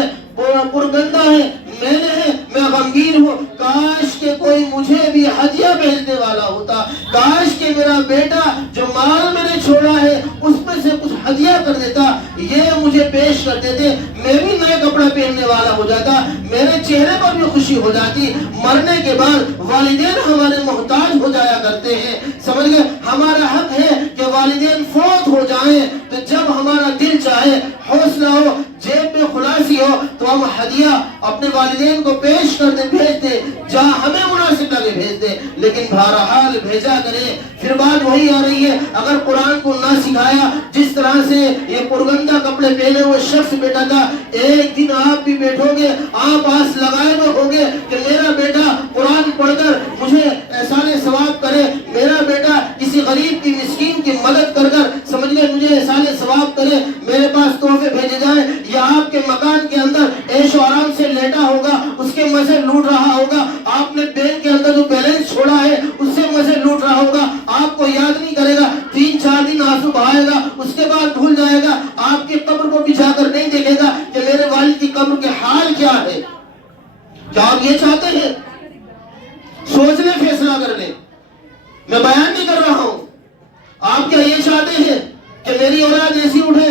پرگندہ ہیں، میلے ہیں، میں غمگین ہوں۔ کاش کہ کوئی مجھے بھی ہدیہ بھیجنے والا ہوتا، کاش کہ میرا بیٹا جو مال میں نے چھوڑا ہے اس میں سے کچھ ہدیہ کر دیتا، یہ مجھے پیش کر دیتے، میں بھی نئے کپڑے پہننے والا ہو جاتا، میرے چہرے پر بھی خوشی ہو جاتی۔ مرنے کے بعد والدین ہمارے محتاج ہو جایا کرتے ہیں، سمجھ گئے؟ ہمارا حق ہے کہ والدین فوت ہو جائیں تو جب ہمارا دل چاہے، حوصلہ ہو، جیب میں خلاصی ہو، تو ہم ہدیہ اپنے والدین کو پیش کر دیں، بھیج دیں، جہاں ہمیں مناسب لگے بھیج دیں، لیکن بہرحال بھیجا کریں۔ پھر بات وہی آ رہی ہے، اگر قرآن کو نہ سکھایا، جس طرح سے یہ پرگندہ کپڑے پہنے ہوئے شخص بیٹھا تھا، ایک دن آپ بھی بیٹھو گے، آپ آس لگائے ہوئے ہوں گے کہ میرا بیٹا قرآن پڑھ کر مجھے احسان ثواب کرے، میرا بیٹا کسی غریب کی مسکین کی مدد کر سمجھ گئے مجھے احسان ثواب کرے، میرے پاس تحفے بھیجے جائیں، یا آپ کے مکان کے اندر عیش و آرام سے لیٹا ہوگا، اس کے مزے لوٹ رہا ہوگا، آپ نے بینک کے اندر جو بیلنس چھوڑا ہے اس جائے گا، آپ کی قبر کو بھی جا کر نہیں دیکھے گا کہ میرے والد کی قبر کے حال کیا ہے۔ کیا آپ یہ چاہتے ہیں؟ سوچ لیں، فیصلہ کر لیں، میں بیان نہیں کر رہا ہوں۔ آپ کیا یہ چاہتے ہیں کہ میری اولاد ایسی اٹھے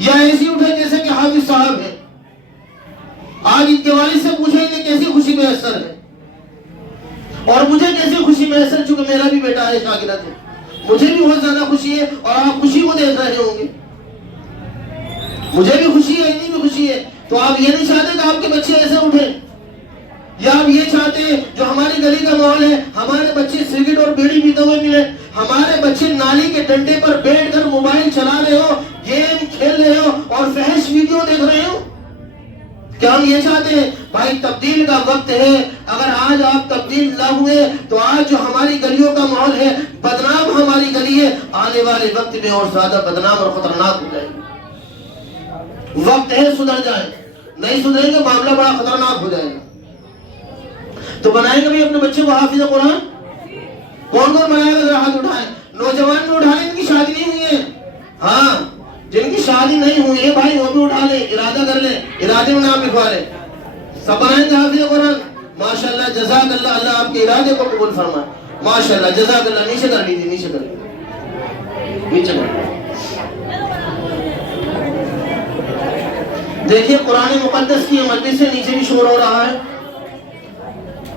یا ایسی اٹھے جیسے کہ حافظ صاحب ہے؟ آج ان کے والد سے پوچھیں انہیں کیسی خوشی میسر ہے، اور مجھے کیسی خوشی میسر، چونکہ میرا بھی بیٹا ہے شاگرد ہے، مجھے بھی بہت زیادہ خوشی ہے، اور آپ خوشی کو دیکھ رہے ہوں گے۔ مجھے بھی خوشی ہے، انہیں بھی خوشی ہے۔ تو آپ یہ نہیں چاہتے کہ آپ کے بچے ایسے اٹھیں، یا آپ یہ چاہتے ہیں جو ہماری گلی کا ماحول ہے، ہمارے بچے سگریٹ اور بیڑی پیتے ہوئے ملے، ہمارے بچے نالی کے ڈنڈے پر بیٹھ کر موبائل چلا رہے ہو، گیم کھیل رہے ہو اور فحش ویڈیو دیکھ رہے ہو؟ کیا ہم یہ چاہتے ہیں؟ بھائی تبدیل کا وقت ہے۔ اگر آج آپ تبدیل نہ ہوئے تو آج جو ہماری گلیوں کا ماحول ہے، بدنام ہماری گلی ہے، آنے والے وقت میں اور زیادہ بدنام اور خطرناک ہو جائے گی۔ وقت ہے سدھر جائے، نہیں سدھریں گے معاملہ بڑا خطرناک ہو جائے گا۔ تو بنائیں گے بھی اپنے بچے کو حافظ قرآن؟ کون کون بنائے گا؟ ذرا ہاتھ اٹھائیں۔ نوجوان بھی اٹھائیں، ان کی شادی نہیں ہوئی ہے، ہاں جن کی شادی نہیں ہوئی ہے بھائی وہ بھی اٹھا لیں، ارادہ کر لیں، ارادے میں نام لکھوا لیں، سب بنائیں گے حافظ قرآن۔ ماشاءاللہ، جزاک اللہ، اللہ آپ کے ارادے کو قبول فرمائے، ماشاءاللہ، جزاک اللہ۔ نیچے کر لیجیے، نیچے کر لیجیے، نیچے کر لیجیے۔ دیکھیے قرآن مقدس کی مجلس سے نیچے بھی شور ہو رہا ہے۔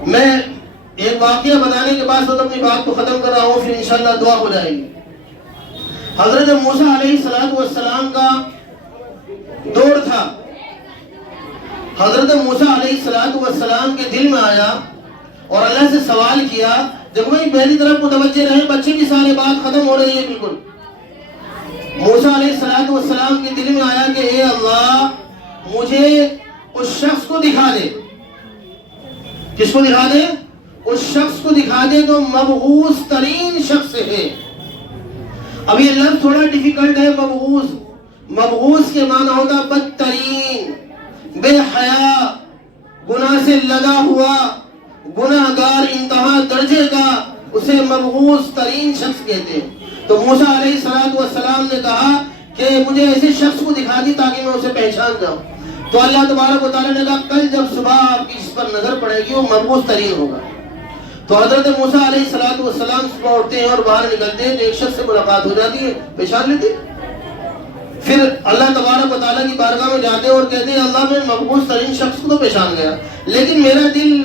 میں ایک واقعہ بتانے کے بعد اپنی بات کو ختم کر رہا ہوں، پھر انشاءاللہ دعا ہو جائے گی۔ حضرت موسیٰ علیہ السلام کا دور تھا۔ حضرت موسیٰ علیہ السلام کے دل میں آیا اور اللہ سے سوال کیا، جب بھائی میری طرف متوجہ رہے، بچے کی سارے بات ختم ہو رہی ہے بالکل۔ موسیٰ علیہ السلام کے دل میں آیا کہ اے اللہ مجھے اس شخص کو دکھا دے۔ کس کو دکھا دے؟ اس شخص کو دکھا دے جو مبعوث ترین شخص ہے۔ اب یہ لفظ تھوڑا ڈیفیکلٹ ہے، مبعوث۔ مبعوث کے معنی ہوتا بدترین، بے حیا، گناہ سے لگا ہوا، گناہگار انتہا درجے کا، اسے مبعوث ترین شخص کہتے ہیں۔ تو موسیٰ علیہ السلام نے کہا کہ مجھے ایسے شخص کو دکھا دی تاکہ میں اسے پہچان جاؤں۔ تو اللہ تبارک و تعالیٰ نے کہا کل جب صبح آپ کی اس پر نظر پڑے گی وہ مبعوث ترین ہوگا۔ تو حضرت موسیٰ علیہ السلام صبح اٹھتے ہیں اور باہر نکلتے ہیں تو ایک شخص سے ملاقات ہو جاتی ہے، پہچان لیتے ہیں۔ پھر اللہ تبارک و تعالیٰ کی بارگاہ میں جاتے ہیں اور کہتے ہیں اللہ میں مبعوث ترین شخص کو تو پہچان گیا، لیکن میرا دل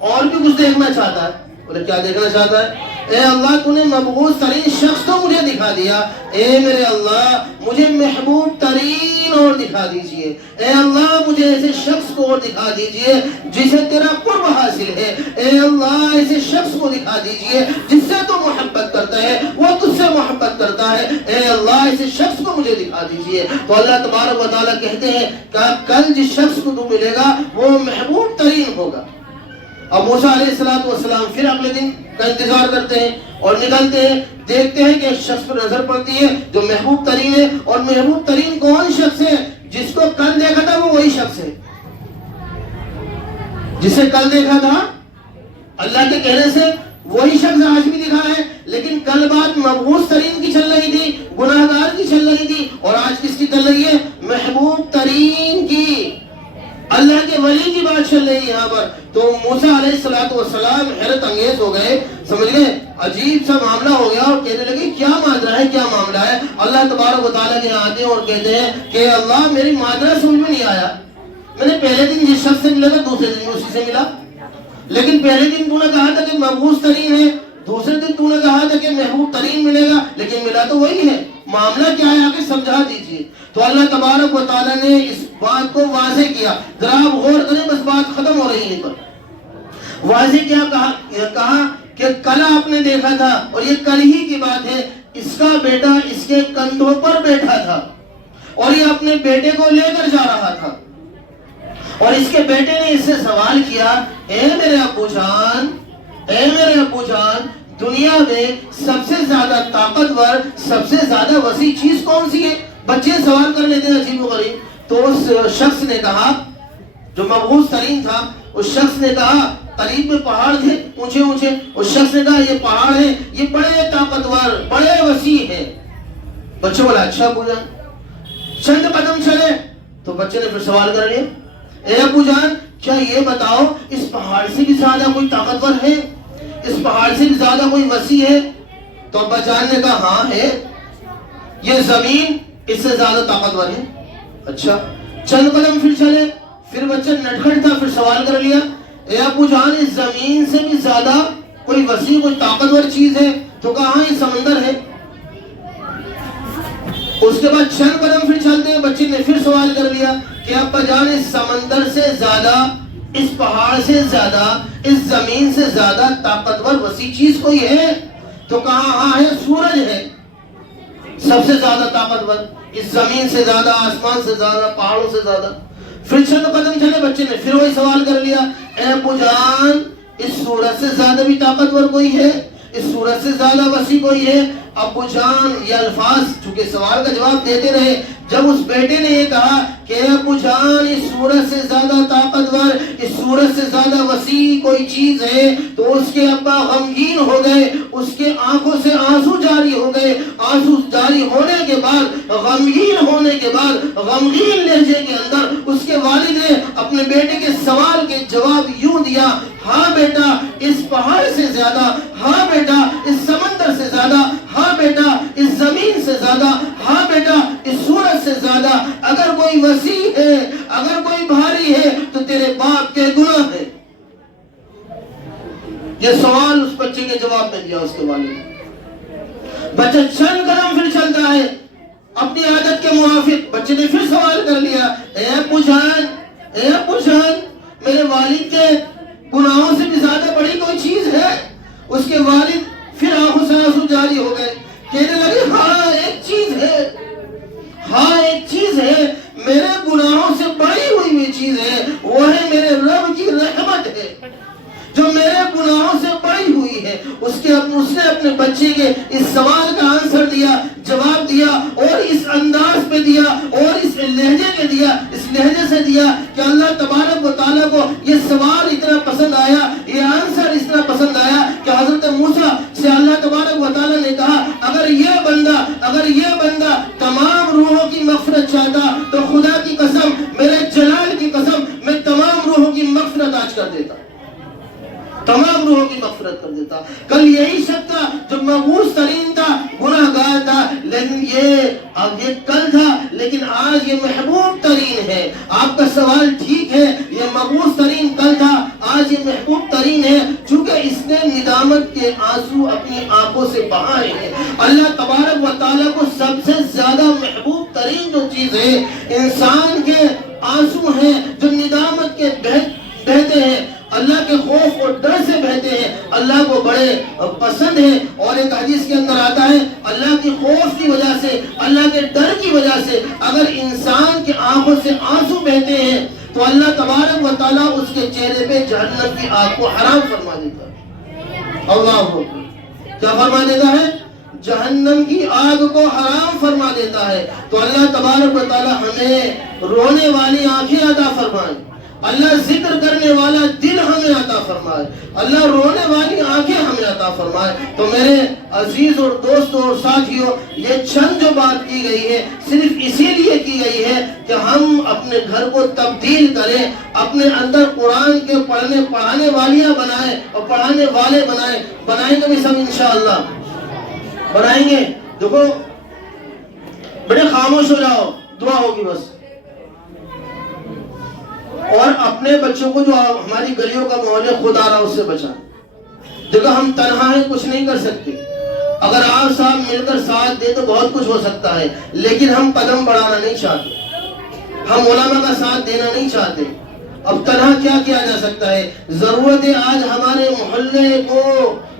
اور بھی کچھ دیکھنا چاہتا ہے۔ بولے کیا دیکھنا چاہتا ہے؟ اے اللہ تو نے مبعوث ترین شخص تو مجھے دکھا دیا، اے میرے اللہ مجھے محبوب ترین اور دکھا دیجئے، اے اللہ مجھے ایسے شخص کو اور دکھا دیجئے جسے تیرا قرب حاصل ہے، اے اللہ ایسے شخص کو دکھا دیجئے جس سے تو محبت کرتا ہے، وہ تجھ سے محبت کرتا ہے، اے اللہ ایسے شخص کو مجھے دکھا دیجئے۔ تو اللہ تبارک و تعالیٰ کہتے ہیں کہ کل جس شخص کو تو ملے گا وہ محبوب ترین ہوگا۔ اب موسیٰ علیہ السلام پھر اگلے دن کا انتظار کرتے ہیں اور نکلتے ہیں، دیکھتے ہیں کہ ایک شخص پر نظر پڑتی ہے جو محبوب ترین ہے، اور محبوب ترین کون شخص ہے؟ جس کو کل دیکھا تھا وہ وہی شخص ہے جسے کل دیکھا تھا، اللہ کے کہنے سے وہی شخص آج بھی دکھا ہے، لیکن کل بات مبعوث ترین کی چل رہی تھی، گناہگار کی چل رہی تھی، اور آج کس کی چل رہی ہے؟ محبوب ترین کی، اللہ کے ولی کی بات چل رہی ہے یہاں پر۔ تو موسیٰ علیہ السلام حیرت انگیز ہو گئے، سمجھ گئے عجیب سا معاملہ ہو گیا، اور کہنے لگے کیا ماجرا ہے، کیا معاملہ ہے؟ اللہ تبارک و تعالیٰ کے یہاں آتے ہیں اور کہتے ہیں کہ اللہ میری ماجرا سمجھ میں نہیں آیا، میں نے پہلے دن جس شخص سے ملا تھا دوسرے دن اسی سے ملا، لیکن پہلے دن تو نے کہا تھا کہ مبعوث ترین ہے، دوسرے دن تو نے کہا تھا کہ محبوب ترین ملے گا، لیکن ملا تو وہی ہے، معاملہ کیا ہے آگے سمجھا دیجئے۔ تو اللہ تبارک و تعالیٰ نے اس بات کو واضح کیا، ذرا آپ غور کریں، بس بات ختم ہو رہی ہے پر واضح کیا کہا کہ کل آپ نے دیکھا تھا، اور یہ کل ہی کی بات ہے، اس کا بیٹا اس کے کندھوں پر بیٹھا تھا اور یہ اپنے بیٹے کو لے کر جا رہا تھا، اور اس کے بیٹے نے اس سے سوال کیا اے میرے ابو جان، اے میرے ابو جان، دنیا میں سب سے زیادہ طاقتور، سب سے زیادہ وسیع چیز کون سی ہے؟ بچے سوال کر لیتے ہیں عجیب و غریب۔ تو اس شخص نے کہا جو مبعوث ترین تھا، اس شخص نے کہا قریب میں پہاڑ تھے اونچے اونچے، اس شخص نے کہا یہ پہاڑ ہیں، یہ بڑے طاقتور، بڑے وسیع ہیں، بچوں بولا اچھا ابو جان. چند قدم چلے تو بچے نے پھر سوال کر لیا, اے ابو جان کیا یہ بتاؤ اس پہاڑ سے بھی زیادہ کوئی طاقتور ہے, اس پہاڑ سے بھی زیادہ کوئی وسیع ہے؟ تو ابا جان نے کہا ہاں ہے, یہ زمین اس سے زیادہ طاقتور ہے. اچھا چند قدم پھر چلے, پھر بچہ نٹکھٹ تھا, پھر سوال کر لیا, اے ابو جان اس زمین سے بھی زیادہ کوئی وسیع کوئی طاقتور چیز ہے؟ تو کہا ہاں یہ سمندر ہے. اس کے بعد چند قدم پھر چلتے ہیں, بچے نے پھر سوال کر لیا کہ ابا جان اس سمندر سے زیادہ, اس پہاڑ سے زیادہ, اس زمین سے زیادہ طاقتور وسیع چیز کوئی ہے؟ تو کہا ہاں ہے, سورج ہے سب سے زیادہ طاقتور, اس زمین سے زیادہ, آسمان سے زیادہ, پہاڑوں سے زیادہ. پھر چند قدم چلے, بچے نے پھر وہی سوال کر لیا, اے ابو جان اس سورج سے زیادہ بھی طاقتور کوئی ہے, اس سورج سے زیادہ وسیع کوئی ہے؟ ابو جان یہ الفاظ چونکہ سوال کا جواب دیتے رہے, جب اس بیٹے نے یہ کہا کہ ابو جان اس سورج سے زیادہ طاقتور, اس سورج سے زیادہ وسیع کوئی چیز ہے, تو اس کے ابا غمگین ہو گئے, اس کے آنکھوں سے آنسو جاری ہو گئے. آنسو جاری ہونے کے بعد, غمگین ہونے کے بعد, غمگین لہجے کے اندر اس کے والد نے اپنے بیٹے کے سوال کے جواب یوں دیا, ہاں بیٹا اس پہاڑ سے زیادہ, ہاں بیٹا اس سمندر سے زیادہ, ہاں بیٹا اس زمین سے زیادہ, ہاں بیٹا اس سورج سے زیادہ اگر کوئی وسیع ہے, اگر کوئی بھاری ہے تو تیرے باپ کے گناہ ہے. یہ سوال اس بچے کے جواب میں دیا اس کے والد نے. بچہ چند قدم پھر چلتا ہے اپنی عادت کے موافق, بچے نے پھر سوال کر لیا, اے ابو جان, اے ابو جان میرے والد کے گناہوں سے بھی زیادہ بڑی کوئی چیز ہے؟ اس کے والد پھر آنکھوں سے آنسو جاری ہو گئے, کہنے لگے ہاں ایک چیز ہے, ہاں ایک چیز ہے, میرے گناہوں سے بڑی ہوئی چیز ہے, وہ ہے میرے رب کی رحمت ہے جو میرے گناہوں سے بڑی ہوئی ہے. اس نے اپنے بچے کے اس سوال کا آنسر دیا, جواب دیا, اور اس انداز پہ دیا, اور اس لہجے کے دیا, اس لہجے سے دیا کہ اللہ تبارک و تعالیٰ کو یہ سوال اتنا پسند آیا, یہ آنسر اتنا پسند آیا کہ حضرت موسیٰ سے اللہ تبارک و تعالیٰ نے کہا اگر یہ بندہ تمام روحوں کی مغفرت چاہتا تو خدا کی قسم, میرے جلال کی قسم, میں تمام روحوں کی مغفرت آج کر دیتا, تمام روحوں کی مغفرت کر دیتا. کل یہی شخص تھا جو مغوث ترین تھا, گناہ گار تھا, لیکن یہ کل تھا, لیکن آج یہ محبوب ترین ہے. آپ کا سوال ٹھیک ہے, یہ مغوث ترین کل تھا, آج یہ محبوب ترین ہے, چونکہ اس نے ندامت کے آنسو اپنی آنکھوں سے بہائے ہیں. اللہ تبارک و تعالیٰ کو سب سے زیادہ محبوب ترین جو چیز ہے انسان کے آنسو ہیں جو ندامت کے بہتے ہیں, اللہ کے خوف اور ڈر سے بہتے ہیں, اللہ کو بڑے پسند ہیں. اور ایک حدیث کے اندر آتا ہے اللہ کی خوف کی وجہ سے, اللہ کے ڈر کی وجہ سے اگر انسان کے آنکھوں سے آنسو بہتے ہیں تو اللہ تبارک و تعالیٰ اس کے چہرے پہ جہنم کی آگ کو حرام فرما دیتا ہے. اللہ اکبر, کیا فرما دیتا ہے؟ جہنم کی آگ کو حرام فرما دیتا ہے. تو اللہ تبارک و تعالیٰ ہمیں رونے والی آنکھیں عطا فرمائے, اللہ ذکر کرنے والا دل ہمیں عطا فرمائے, اللہ رونے والی آنکھیں ہمیں عطا فرمائے. تو میرے عزیز اور دوستوں اور ساتھیوں, یہ چند جو بات کی گئی ہے صرف اسی لیے کی گئی ہے کہ ہم اپنے گھر کو تبدیل کریں, اپنے اندر قرآن کے پڑھانے والیاں بنائیں اور پڑھانے والے بنائیں گے بھی سب انشاءاللہ بنائیں گے. دیکھو بڑے خاموش ہو جاؤ, دعا ہوگی بس. اور اپنے بچوں کو جو ہماری گلیوں کا ماحول ہے خدا را اس سے بچائیں. دیکھو ہم تنہا ہیں, کچھ نہیں کر سکتے. اگر آپ صاحب مل کر ساتھ دے تو بہت کچھ ہو سکتا ہے, لیکن ہم قدم بڑھانا نہیں چاہتے, ہم علماء کا ساتھ دینا نہیں چاہتے. اب تنہا کیا کیا جا سکتا ہے؟ ضرورت ہے آج ہمارے محلے کو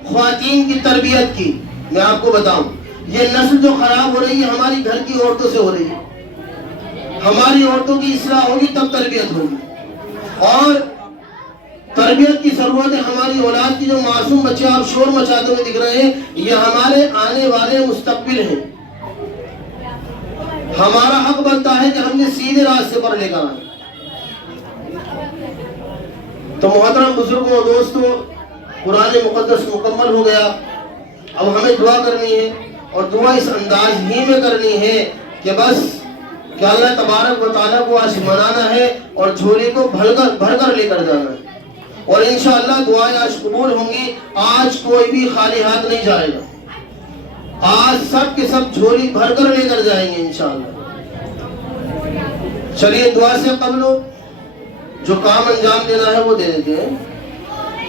خواتین کی تربیت کی. میں آپ کو بتاؤں, یہ نسل جو خراب ہو رہی ہے ہماری گھر کی عورتوں سے ہو رہی ہے. ہماری عورتوں کی اصلاح ہوگی تب تربیت ہوگی, اور تربیت کی ضرورت ہے. ہماری اولاد کی جو معصوم بچے آپ شور مچاتے ہوئے دکھ رہے ہیں, یہ ہمارے آنے والے مستقبل ہیں. ہمارا حق بنتا ہے کہ ہم نے سیدھے راستے پر لے کر آئیں. تو محترم بزرگوں دوستوں, قرآن مقدس مکمل ہو گیا. اب ہمیں دعا کرنی ہے اور دعا اس انداز ہی میں کرنی ہے کہ بس کہ اللہ تبارک و تعالیٰ کو آج منانا ہے اور جھولی کو بھر کر لے کر جانا ہے، اور انشاءاللہ دعائیں آج قبول ہوں گی۔ آج کوئی بھی خالی ہاتھ نہیں جائے گا، آج سب کے سب جھولی بھر کر لے کر جائیں گے انشاءاللہ۔ چلیے دعا سے قبل جو کام انجام دینا ہے وہ دے دیتے ہیں۔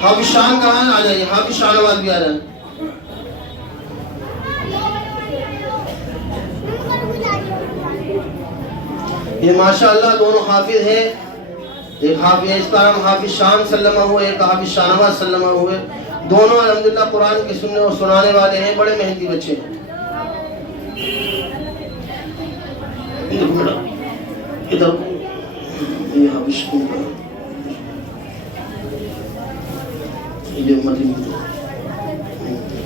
حافظ شان کہاں ہے؟ آ جائیے، حافظ شان آواز بھی آ رہا ہے۔ یہ ماشاءاللہ دونوں حافظ ہیں، ایک حافظ اس کا نام حافظ شان سلمہ ہوئے، ایک حافظ شانواز سلمہ ہوئے، دونوں الحمدللہ قرآن کے سننے اور سنانے والے ہیں، بڑے محنتی بچے ہیں۔ ادھر یہ حافظ شان کا یہ مطلب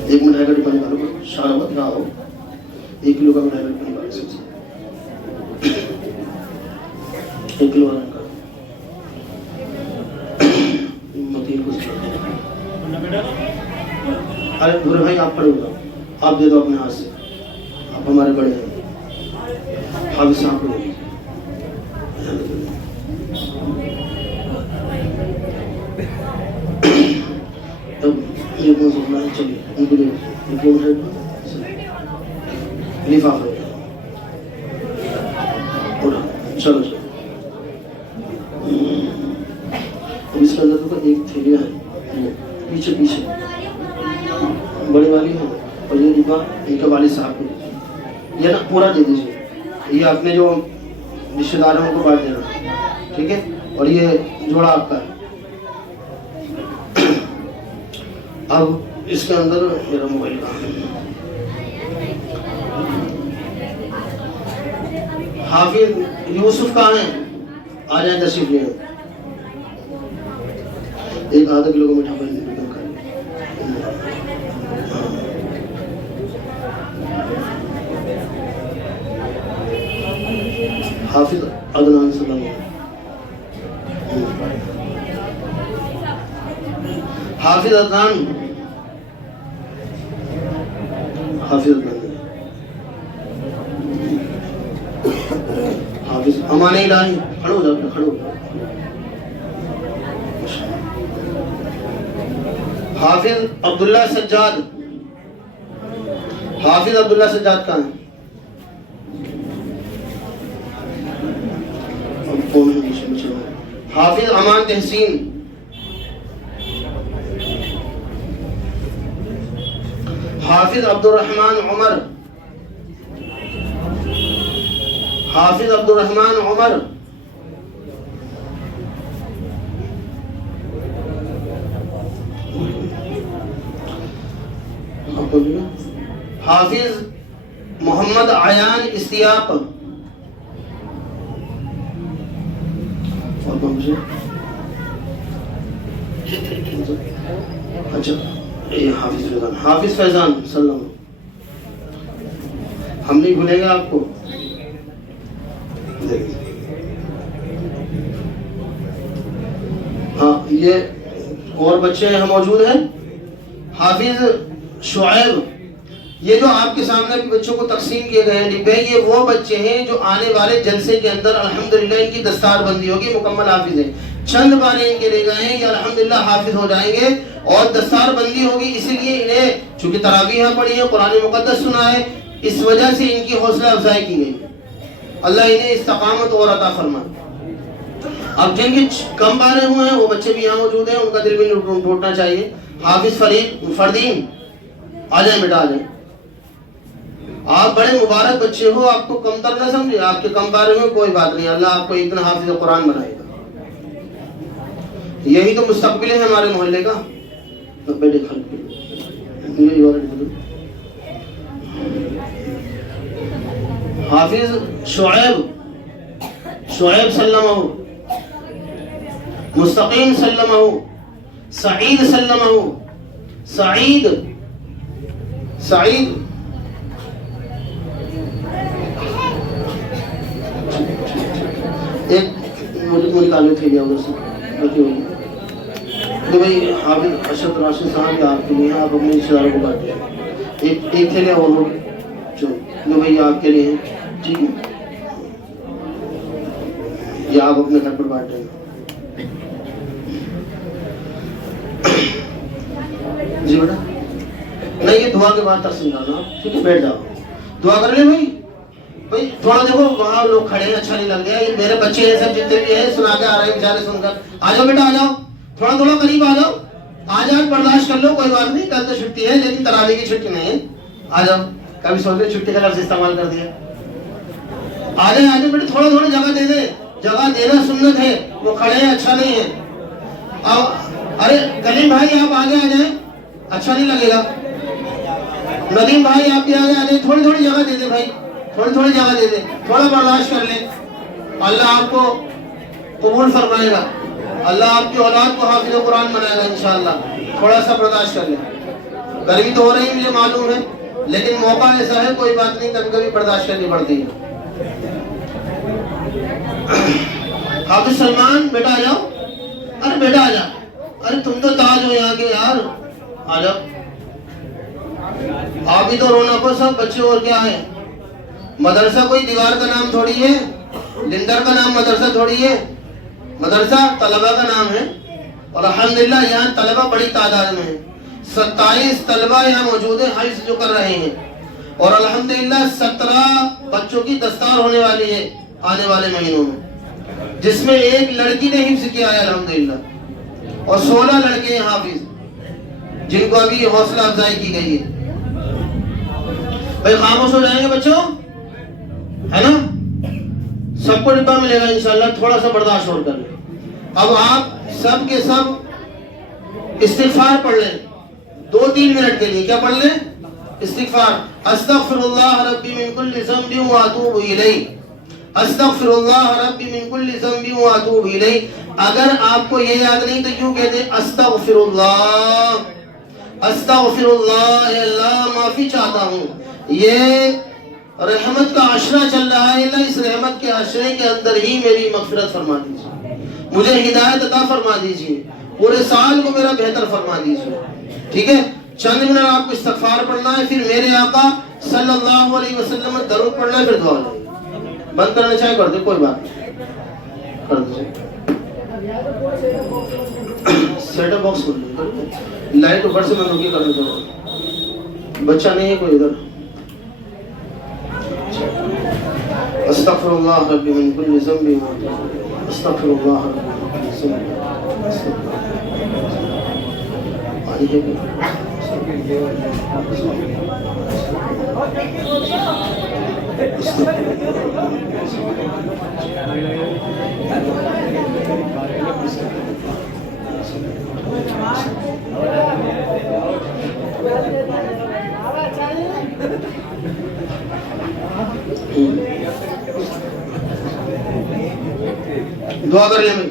ایک منٹ ہے پانی ڈالو، شانواز نہ ہو، 1 کلو کا منٹ پانی ڈالو، 1 کلو کا ارے بھورے بھائی آپ پڑھو گا، آپ دے دو اپنے ہاتھ سے، آپ ہمارے بڑے ہیں، حافظ صاحب کو دے دیجیے۔ اب یہ کون سا ہے؟ چلیے ان کو دے دیجیے، لفافہ اٹھا، چلو چلو۔ اب اس کا اندر ایک تھیلیاں ہے پیچھے پیچھے بڑی والی ہے، اور یہ ڈبا ان کے والد صاحب کو دیجیے، یہ نا پورا دے دیجیے، یہ اپنے جو رشتے دار ہیں ان کو بانٹ دینا، ٹھیک ہے؟ اور یہ جوڑا آپ کا ہے۔ اب اس کے اندر میرا موبائل کا حافظ یوسف کہاں ہے؟ آ جائیں تشریف لے، ایک آدھا کلو کا میٹھا پانی کھا لیں۔ حافظ عدنان صلی اللہ علیہ وسلم، حافظ عدنان، حافظ عدنان، حافظ امان الہی، کھڑو ہو جاؤ، کھڑو ہو جاؤ۔ حافظ عبداللہ سجاد، حافظ عبداللہ سجاد کہاں ہے؟ حافظ امان تحسین، حافظ عبد الرحمن عمر، حافظ عبد الرحمن عمر، حافظ محمد عیان استیاق، اچھا یہ حافظ فیضان، حافظ فیضان سلام، ہم نہیں بھولیں گے آپ کو۔ ہاں یہ اور بچے یہاں موجود ہیں۔ حافظ شعیب، یہ جو آپ کے سامنے بچوں کو تقسیم کیے گئے ہیں ڈبے، یہ وہ بچے ہیں جو آنے والے جلسے کے اندر الحمدللہ ان کی دستار بندی ہوگی، مکمل حافظ ہیں۔ چند بانے ان کے لے گئے ہیں، یہ الحمدللہ حافظ ہو جائیں گے اور دستار بندی ہوگی۔ اسی لیے انہیں چونکہ تراویح پڑھی ہے، قرآن مقدس سنا ہے، اس وجہ سے ان کی حوصلہ افزائی کی گئی۔ اللہ انہیں استقامت اور عطا فرمائے۔ اب جن کے کم بانے ہوئے ہیں وہ بچے بھی یہاں موجود ہیں، ان کا دل بھی ٹوٹنا چاہیے۔ حافظ فردین آ جائیں بیٹا، آ جائیں۔ آپ بڑے مبارک بچے ہو، آپ کو کم تر نہ سمجھے، آپ کے کم بارے میں کوئی بات نہیں، اللہ آپ کو ایک دن حافظ قرآن بنائے گا۔ یہی تو مستقبل ہے ہمارے محلے کا۔ بیٹے حافظ شعیب، شعیب سلمہ، مستقیم سلمہ، سعید سلمہ، سعید سعید ایک مجھے نکالنے تھے گیا ادھر سے بچی ہوگی کہ بھائی حافظ ارشد راشد صاحب آپ کے لیے آپ اپنے رشتے داروں کو بانٹیں، ایک تھے گیا اور ہوگی بھائی آپ کے لیے ہیں، ٹھیک ہے، یا آپ اپنے گھر پر بانٹ رہے ہیں. جی بیٹا نہیں، یہ دعا کے بعد تقسیم کرنا، ٹھیک ہے، بیٹھ جاؤ، دعا کر لیں بھائی. بھائی تھوڑا دیکھو وہاں لوگ کھڑے ہیں، اچھا نہیں لگ رہا. یہ میرے بچے ہیں سب جتنے بھی ہیں سنا کے آ رہے ہیں بیچارے سن کر. آ جاؤ بیٹا، آ جاؤ، تھوڑا تھوڑا قریب آ جاؤ. آج برداشت کر لو، کوئی بات نہیں، کل تو چھٹی ہے لیکن تراویح کی چھٹی نہیں ہے. آ جاؤ، کبھی سوچ رہے چھٹی کا لفظ استعمال کر دیا. آ جائیں، آ جائیں بیٹے، تھوڑا تھوڑا جگہ دے دیں. جگہ دینا سنت ہے، وہ کھڑے ہیں اچھا نہیں ہے. اب ارے کلیم بھائی آپ آگے آ جائیں، اچھا نہیں لگے گا. ندیم بھائی آپ بھی آگے آ جائیں، تھوڑی تھوڑی جگہ دے دیں بھائی، تھوڑی تھوڑی جگہ دے دیں، تھوڑا برداشت کر لیں. اللہ آپ کو قبول فرمائے گا، اللہ آپ کی اولاد کو حافظ قرآن بنائے گا انشاءاللہ. تھوڑا سا برداشت کر لیں. گرمی تو ہو رہی ہے مجھے معلوم ہے، لیکن موقع ایسا ہے، کوئی بات نہیں، کبھی کبھی برداشت کرنی پڑتی ہے. حافظ سلمان بیٹا آ جاؤ. ارے بیٹا آ جا، ارے تم تو تاج ہو یہاں کے یار، آ جاؤ. آپ بھی تو رونق ہو سب بچے، اور کیا ہے. مدرسہ کوئی دیوار کا نام تھوڑی ہے، لندر کا نام مدرسہ تھوڑی ہے. مدرسہ طلبہ کا نام ہے، اور الحمدللہ یہاں طلبہ بڑی تعداد میں ہیں. 27 طلبہ یہاں موجود ہیں حفظ جو کر رہے ہیں، اور الحمدللہ 17 بچوں کی دستار ہونے والی ہے آنے والے مہینوں میں، جس میں ایک لڑکی نے حفظ کیا ہے الحمدللہ، اور 16 لڑکے ہیں حافظ جن کو ابھی حوصلہ افزائی کی گئی ہے. بھائی خاموش ہو جائیں گے بچوں، ہے نا؟ سب کو ڈبہ ملے گا انشاءاللہ، تھوڑا سا برداشت اور کر لیں. اب آپ سب کے سب استغفار پڑھ لیں 2-3 منٹ کے لیے. کیا پڑھ لیں؟ استغفار. استغفر اللہ ربی من کل ذنب واتوب الیہ، استغفر اللہ ربی من کل ذنب واتوب الیہ. اگر آپ کو یہ یاد نہیں تو یوں کہتے ہیں استغفر اللہ، استغفر اللہ، اے اللہ معافی چاہتا ہوں، یہ رحمت کا عشرہ چل رہا ہے، اللہ اس رحمت کے عشرے کے اندر ہی میری مغفرت فرما دیجیے، مجھے ہدایت عطا فرما دیجیے، پورے سال کو میرا بہتر فرما دیجیے. ٹھیک ہے، چند منٹ آپ کو استغفار پڑھنا ہے، پھر میرے آقا صلی اللہ علیہ وسلم درود پڑھنا ہے، پھر دعا لیں. بند کرنا چاہے کر دے، کوئی بات نہیں، کر دے. سیٹ اپ باکس کھول لیں، لائٹ اوپر سے بند ہوگی، کرنا چاہوں بچہ نہیں ہے کوئی ادھر. استغفر اللہ ربی من کل ذنب، استغفر اللہ ربی من کل ذنب. دعا کر لیں بھائی.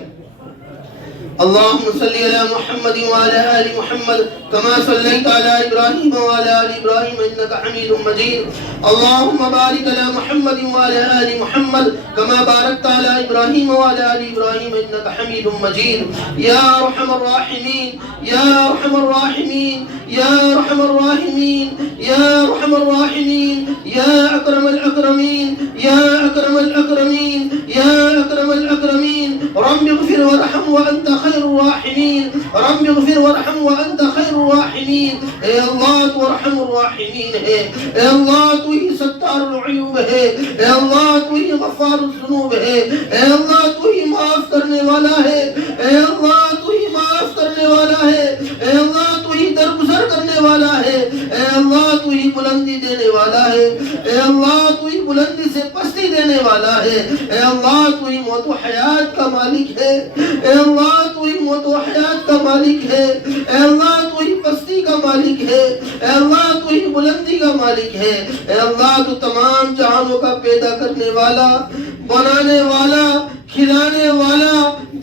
اللهم صل على محمد وعلى آل محمد كما صليت على إبراهيم وعلى آل إبراهيم إنك حميد مجيد. اللهم بارك على محمد وعلى آل محمد كما باركت على إبراهيم وعلى آل إبراهيم إنك حميد مجيد. يا أرحم الراحمين، يا أرحم الراحمين، يا أرحم الراحمين، يا أرحم الراحمين، يا أكرم الأكرمين، يا أكرم الأكرمين، يا أكرم الأكرمين. رب اغفر وارحم وأنت خير الراحمين، رب اغفر وارحم وأنت خير الراحمين. اے اللہ تو ارحم الراحمین ہے، اے اللہ تو ہی ستار العیوب ہے، اے اللہ تو ہی غفار الذنوب ہے، اے اللہ تو ہی معاف کرنے والا ہے، اے اللہ تو ہی معاف کرنے والا ہے، اے اللہ تو ہی درگزر کرنے والا ہے، اے اللہ تو ہی بلندی دینے والا ہے، اے اللہ تو ہی بلندی سے پستی دینے والا ہے، اے اللہ تو ہی موت و حیات کا مالک ہے، اے اللہ تو ہی موت و حیات کا مالک ہے، اے اللہ تو ہی پستی کا مالک ہے، اے اللہ تو ہی بلندی کا مالک ہے، اے اللہ تو تمام جہانوں کا پیدا کرنے والا، بنانے والا، کھلانے والا،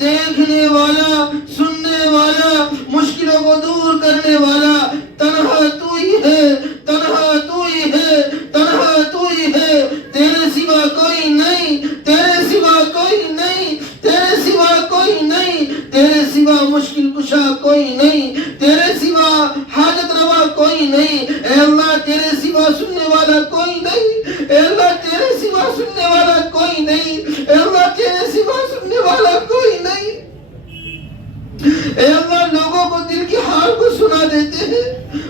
دیکھنے والا، سننے والا، مشکلوں کو دور کرنے والا، تنہا تو ہی ہے، تنہا تو ہی ہے، تنہا تو ہی ہے، تیرے سوا کوئی نہیں، تیرے سوا کوئی نہیں، تیرے سوا کوئی نہیں، تیرے سوا مشکل کشا کوئی نہیں، تیرے سوا حاجت روا کوئی نہیں، اے اللہ تیرے سوا سننے والا کوئی نہیں، اے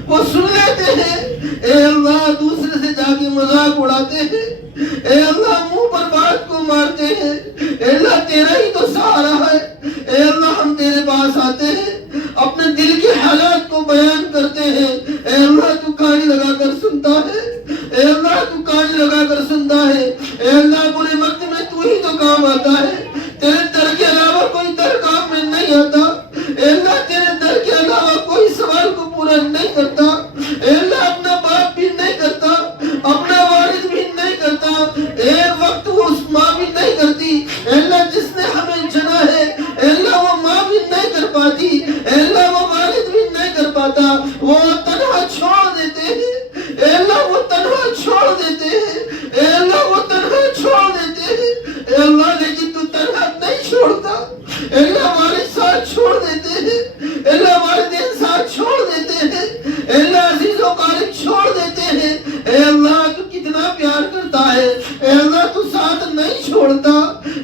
وہ سن لیتے ہیں، اے اللہ دوسرے سے جا کے مذاق اڑاتے ہیں، اے اللہ منہ پر بات کو مارتے ہیں، اے اللہ تیرا ہی تو سہارا ہے، اے اللہ ہم تیرے پاس آتے ہیں، اپنے دل کے حالات کو بیان کرتے ہیں، اے اللہ تو کان لگا کر سنتا ہے، اے اللہ تو کان لگا کر سنتا ہے، اے اللہ برے وقت میں تو ہی تو کام آتا ہے، تیرے در کے علاوہ کوئی در کام میں نہیں آتا، اے اللہ تیرے در کے علاوہ کوئی سوال کو پورا نہیں کرتا، اے اللہ اپنا باپ بھی نہیں کرتا، اپنا والد بھی نہیں کرتا، ایک وقت وہ اس ماں بھی نہیں کرتی، اے اللہ جس نے ہمیں جنا ہے، اے اللہ وہ ماں بھی نہیں کر پاتی، اے اللہ وہ والد بھی نہیں کر پاتا، وہ تنہا چھوڑ دیتے ہیں، اے اللہ وہ تنہا چھوڑ دیتے ہیں، اے اللہ وہ تنہا چھوڑ دیتے ہیں، اے اللہ لیکن تو تنہا نہیں چھوڑتا، اے اللہ والد ساتھ چھوڑ دیتے ہیں، اے اللہ والدین ساتھ چھوڑ دیتے ہیں، اے اللہ عزیز و قارب چھوڑ دیتے ہیں، اے اللہ تو کتنا پیار کرتا ہے، اے اللہ تو ساتھ نہیں چھوڑتا،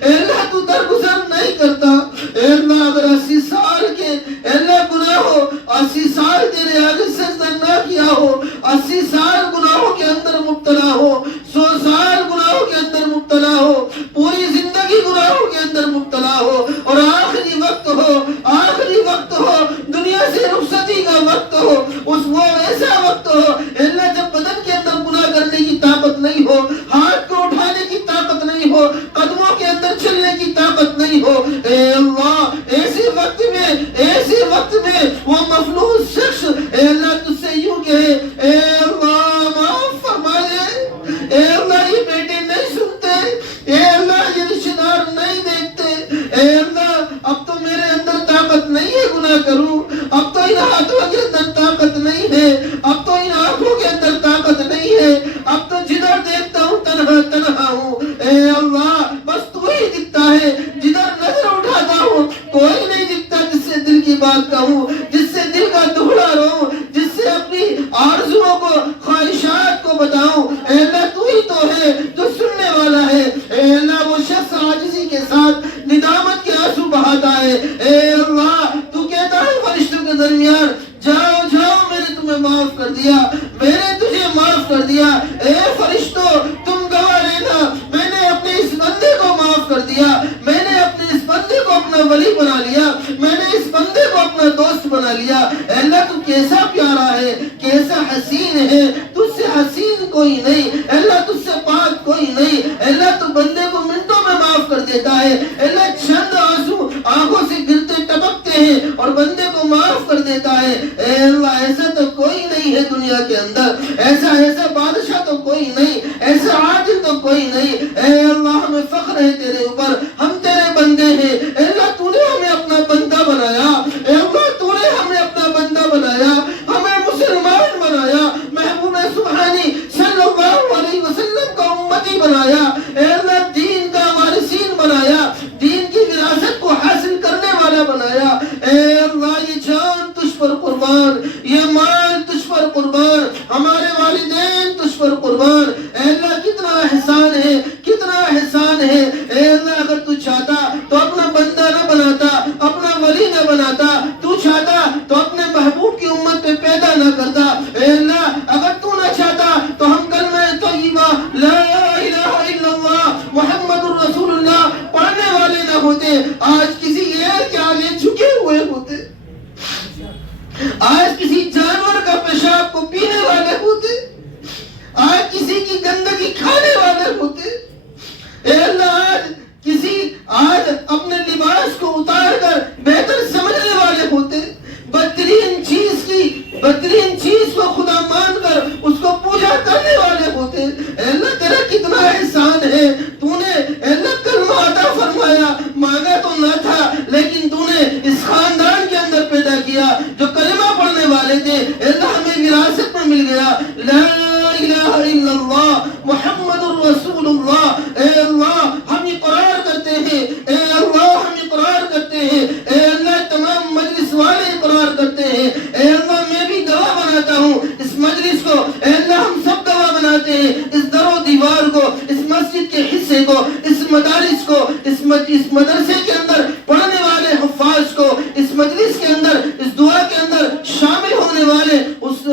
اے اللہ تو درگزر نہیں کرتا، اے اللہ اگر 80 سال کے اے اللہ گناہ ہو، 80 سال تیرے آگے سجدہ نہ کیا ہو، 80 سال گناہوں کے اندر مبتلا ہو، 100 سال گناہوں کے اندر مبتلا ہو، پوری زندگی گناہوں کے اندر مبتلا ہو، اور آخری وقت ہو دنیا سے رخصتی کا وقت ہو، وہ ایسا وقت ہو اے اللہ جب بدن کے اندر گناہ کرنے کی طاقت نہیں ہو، ہاتھ کو اٹھانے کی طاقت نہیں ہو، قدموں کے اندر چلنے کی طاقت نہیں ہو، اے اللہ ایسے وقت میں وہ مفلوس شخص اے اللہ تجھ سے یوں کہے، اے اللہ معاف فرما دے، اے اللہ یہ بیٹے نہیں سنتے، اے اللہ یہ رشتہ دار نہیں دیکھتے، اے اللہ اب تو میرے اندر طاقت نہیں ہے گناہ کروں، اب تو ان ہاتھوں کے اندر طاقت نہیں ہے، اب تو ان آنکھوں کے اندر طاقت نہیں ہے، اب تو جدھر دیکھتا ہوں تنہا ہوں، اے اللہ بس تو ہی دکھتا ہے، جدھر نظر اٹھاتا ہوں کوئی نہیں دکھتا جس سے دل کی بات کہوں، جس سے دل کا دکھڑا رہوں، جس سے اپنی آرزوؤں کو خواہشات کو بتاؤں، اے اللہ تو ہی تو ہے جو سننے والا ہے، اے اللہ وہ شخص عاجزی کے ساتھ ندامت کے آنسو بہاتا ہے، اے اللہ تو کہتا ہے فرشتوں کے درمیان جاؤ میں نے تمہیں معاف کر دیا، میں نے تجھے معاف کر دیا، اے فرشتوں تم گواہ لینا، میں نے اپنے اس بندے کو معاف کر دیا، میں نے اپنے اس بندے کو اپنا ولی بنا لیا، میں نے اس بندے کو اپنا دوست بنا لیا، اے اللہ تو کیسا پیارا ہے، کیسا حسین ہے، تجھ سے حسین کوئی نہیں، اے اللہ تجھ سے پاک کوئی نہیں، اے اللہ تو بندے کو منٹوں میں معاف کر دیتا ہے، اے اللہ چند آنسو آنکھوں سے گرتے ٹپکتے ہیں اور بندے کو معاف کر دیتا ہے، اے اللہ ایسا تو کوئی نہیں ہے دنیا کے اندر، ایسا بادشاہ تو کوئی نہیں، ایسا عادل تو کوئی نہیں، اے اللہ ہمیں فخر ہے تیرے اوپر، ہم تیرے بندے ہیں، اے اللہ تو نے ہمیں اپنا بندہ بنایا، اے اللہ تو نے ہمیں اپنا بندہ بنایا، ہمیں مسلمان بنایا، محبوب سبحانی صلی اللہ علیہ وسلم کا امتی بنایا، اے اللہ دین کا وارثین بنایا، دین کی وراثت کو حاصل کرنے والا بنایا، اے اللہ یہ جان تجھ پر قربان، یہ مال تجھ پر قربان، ہمارے والدین تجھ پر قربان، اے اللہ کتنا احسان ہے، کتنا احسان ہے، اے اللہ اگر تو چاہتا تو اپنا بندہ نہ بناتا، اپنا ولی نہ بناتا، تو چاہتا تو اپنے محبوب کی امت پہ پیدا نہ کرتا، اے اللہ اگر تو نہ چاہتا تو ہم کلمہ طیبہ لا الہ الا اللہ محمد الرسول اللہ پڑھنے والے نہ ہوتے، آج کسی ایل کے آگے جھکے ہوئے ہوتے، آج کسی جانور کا پیشاب کو پینے والے ہوتے، آج کسی کی گندگی کھانے والے ہوتے، اے اللہ آج اپنے لباس کو اتار کر بہتر سمجھنے والے ہوتے، بدترین چیز کو خدا مان کر اس کو پوجا کرنے والے ہوتے، اے اللہ تیرا کتنا احسان ہے، تو نے اے اللہ کلمہ عطا فرمایا، مانگا تو نہ تھا لیکن تو نے اس خاندان کے اندر پیدا کیا جو کلمہ پڑھنے والے تھے، اے اللہ ہمیں وراثت میں مل گیا، لا الہ الا اللہ محمد الرسول اللہ، اے اللہ ہم اقرار کرتے ہیں، اے اللہ ہم اقرار کرتے ہیں، اے اللہ تمام مجلس والے اقرار کرتے ہیں، اے اللہ میں بھی گواہ بناتا ہوں اس مجلس کو، اے اللہ ہم سب گواہ بناتے ہیں اس در و دیوار کو، اس مسجد کے حصے کو، اس مدارس کو، اس مدرسے کے اندر پڑھنے والے حفاظ کو، اس مجلس کے اندر اس دعا کے اندر شامل ہونے والے اس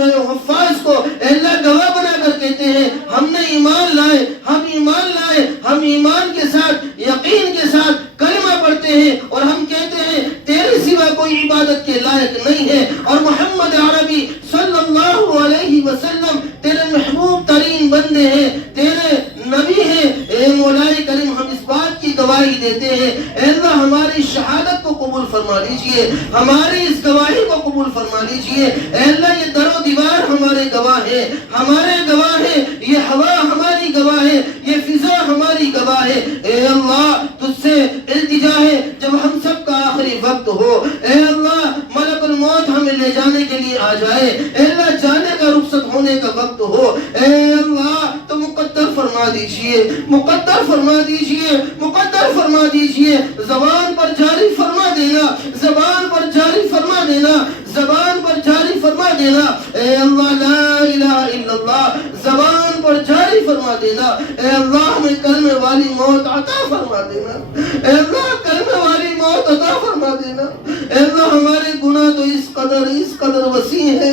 ایمان کے ساتھ یقین کے ساتھ کلمہ پڑھتے ہیں اور ہم کہتے ہیں تیرے سوا کوئی عبادت کے لائق نہیں ہے، اور محمد عربی صلی اللہ علیہ وسلم تیرے محبوب ترین بندے ہیں، تیرے نبی ہیں۔ اے مولا کریم ہم اس بات کی گواہی دیتے ہیں، اے اللہ ہماری شہادت کو قبول فرما لیجئے، ہماری اس گواہی کو قبول فرما لیجئے۔ اے اللہ یہ در و دیوار ہمارے گواہ ہیں، ہمارے گواہ ہیں، یہ ہوا ہماری گواہ ہے، یہ فضا ہماری گواہ ہے۔ اے اللہ تجھ سے التجا ہے جب ہم سب کا آخری وقت ہو، اے اللہ ملک الموت ہمیں لے جانے کے لیے آ جائے، اے اللہ جانے کا رخصت ہونے کا وقت ہو، اے اللہ تو مقدر فرما دیجئے، مقدر فرما دیجئے، مقدر فرما دیجئے، زبان پر جاری فرما دینا، زبان پر جاری فرما دینا، زبان پر جاری فرما دینا۔ اے اللہ لا الہ الا اللہ زبان پر جاری فرما دینا۔ اے اللہ ہمیں کلمے والی موت عطا فرما دینا، اے اللہ کلمے والی موت عطا فرما دینا۔ اے اللہ ہمارے گناہ تو اس قدر وسیع ہے،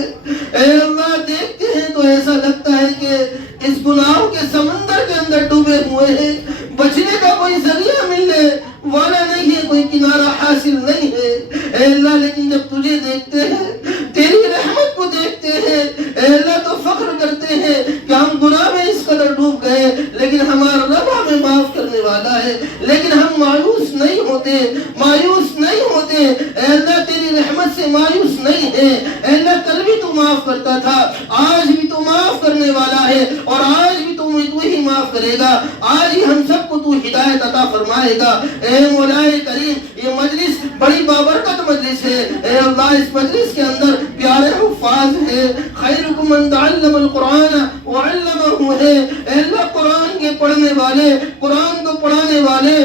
اے اللہ دیکھتے ہیں تو ایسا لگتا ہے کہ اس گناہوں کے سمندر کے اندر ڈوبے ہوئے ہیں، بچنے کا کوئی ذریعہ ملنے والا نہیں ہے، کوئی کنارہ حاصل نہیں ہے۔ اے اللہ لیکن جب تجھے دیکھتے ہیں، تیری رحمت کو دیکھتے ہیں، اے اللہ تو فخر کرتے ہیں کہ ہم گناہ میں اس قدر ڈوب گئے، لیکن ہمارا رب ہمیں معاف کرنے والا ہے۔ لیکن ہم مایوس نہیں ہوتے، مایوس نہیں ہوتے، اے اللہ تیری رحمت سے مایوس نہیں ہے۔ اے اللہ کل بھی تو معاف کرتا تھا، آج بھی تو معاف کرنے والا ہے، اور آج بھی تو ہی معاف کرے گا، آج ہی ہم سب کو تو ہدایت عطا فرمائے گا۔ اے مولا کریم یہ مجلس بڑی بابرکت مجلس ہے، اے اللہ اس مجلس کے اندر پیارے حفاظ ہے، خیرکم من تعلم القرآن وعلمہ ہے، اے اللہ قرآن کے پڑھنے والے، قرآن کو پڑھانے والے،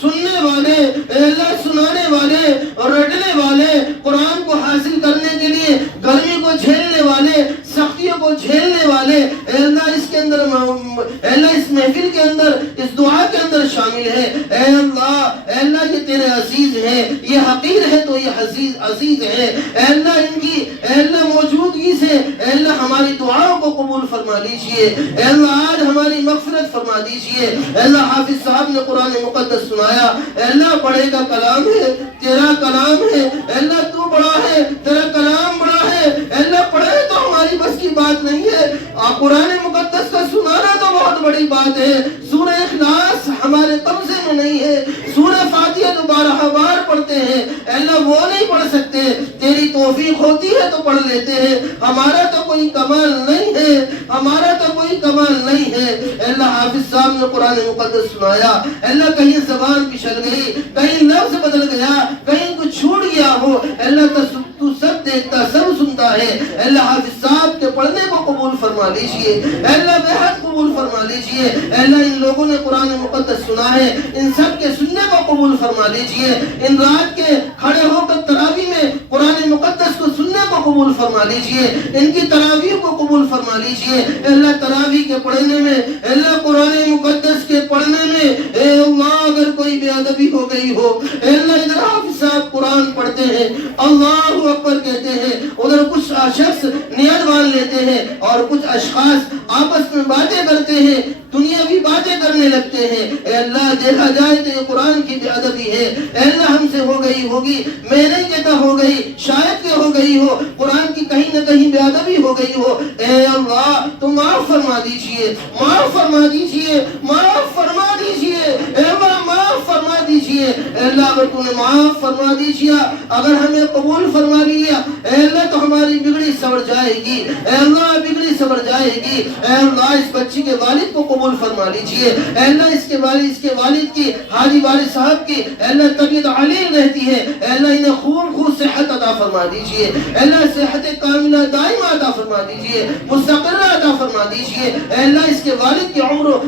سننے والے، اے اللہ سنانے والے اور رٹنے والے، قرآن کو حاصل کرنے کے لیے گرمی کو جھیلنے والے، سختیوں کو جھیلنے والے، اے اللہ اس کے اندر اے اللہ اس محفل کے اندر اس دعا کے اندر شامل ہے۔ اے اللہ یہ تیرے عزیز ہیں، یہ حقیر ہے تو یہ عزیز ہے، اے اللہ ان کی اے اللہ موجودگی سے اے اللہ ہماری دعاؤں کو قبول فرما لیجئے، اے اللہ آج ہماری مغفرت فرما دیجئے۔ اے اللہ حافظ صاحب نے قرآن مقدس سنایا، اے اللہ بڑے کا کلام ہے، تیرا کلام ہے، اے اللہ تو بڑا ہے، تیرا کلام بڑا ہے، اے اللہ پڑھے تو ہماری بس کی بات نہیں ہے، قرآن مقدس کا سنانا تو بہت بڑی بات ہے۔ سورہ اخلاص ہمارے قبضے میں نہیں ہے، سورہ فاتحہ جو 12 بار پڑھتے ہیں، اے اللہ وہ نہیں پڑھ سکتے، تیری توفیق ہوتی ہے تو پڑھ لیتے ہیں، ہمارا تو کوئی کمال نہیں ہے، ہمارا تو کوئی کمال نہیں ہے۔ اے اللہ حافظ صاحب نے قرآن مقدس سنایا، اے اللہ کہیں زبان پچھل گئی، کہیں لفظ بدل گیا، کہیں کچھ چھوٹ گیا ہو، اے اللہ تو سب دیکھتا سب سنتا ہے۔ اے اللہ حافظ صاحب کے پڑھنے کو قبول فرما لیجئے، اے اللہ بے حد قبول فرما لیجئے۔ اے اللہ ان لوگوں نے قرآن مقدس سنا ہے، ان سب کے سننے کو قبول فرما لیجئے، ان رات کے کھڑے ہو کر تراویح میں قرآن مقدس کو سننے کو قبول فرما لیجئے، ان کی تراویح کو قبول فرما لیجئے۔ اے اللہ تراویح کے پڑھنے میں، اے اللہ قرآن مقدس کے پڑھنے میں، اے اللہ اگر کوئی بے ادبی ہو گئی ہو، اے اللہ ادھر حافظ صاحب قرآن پڑھتے ہیں، اللہ اکبر کہتے ہیں، ادھر کچھ شخص نیت باندھ لیتے ہیں اور کچھ اشخاص آپس میں باتیں کرتے ہیں، دنیاوی باتیں کرنے لگتے ہیں۔ اے اللہ دیکھا جائے تو یہ قرآن کی بے ادبی ہے، اے اللہ ہم سے ہو گئی ہوگی، میں نہیں کہتا ہو گئی، شاید کہ ہو گئی ہو، قرآن کی کہیں نہ کہیں بے ادبی ہو گئی ہو، اے اللہ تو معاف فرما دیجئے، معاف فرما دیجئے، معاف فرما دیجئے، اے اللہ معاف فرما دیجئے۔ اے اللہ اگر تو نے معاف فرما دیجئے، اگر ہمیں قبول فرما لیا، اے اللہ تو ہماری بگڑی سبر جائے گی، اے اللہ بگڑی سبر جائے گی۔ اے اللہ اس بچی کے والد کو قبول فرما لیجئے، اے اللہ اس کے والد کی حاجی والد صاحب کی اے اللہ طبیعت علیل رہتی ہے، اے اللہ انہیں خوب صحت عطا فرما دیجئے، اے اللہ صحت کاملہ دائمہ عطا فرما دیجئے، مستقرہ عطا فرما دیجئے، اے اللہ اس کے والد کی عمروں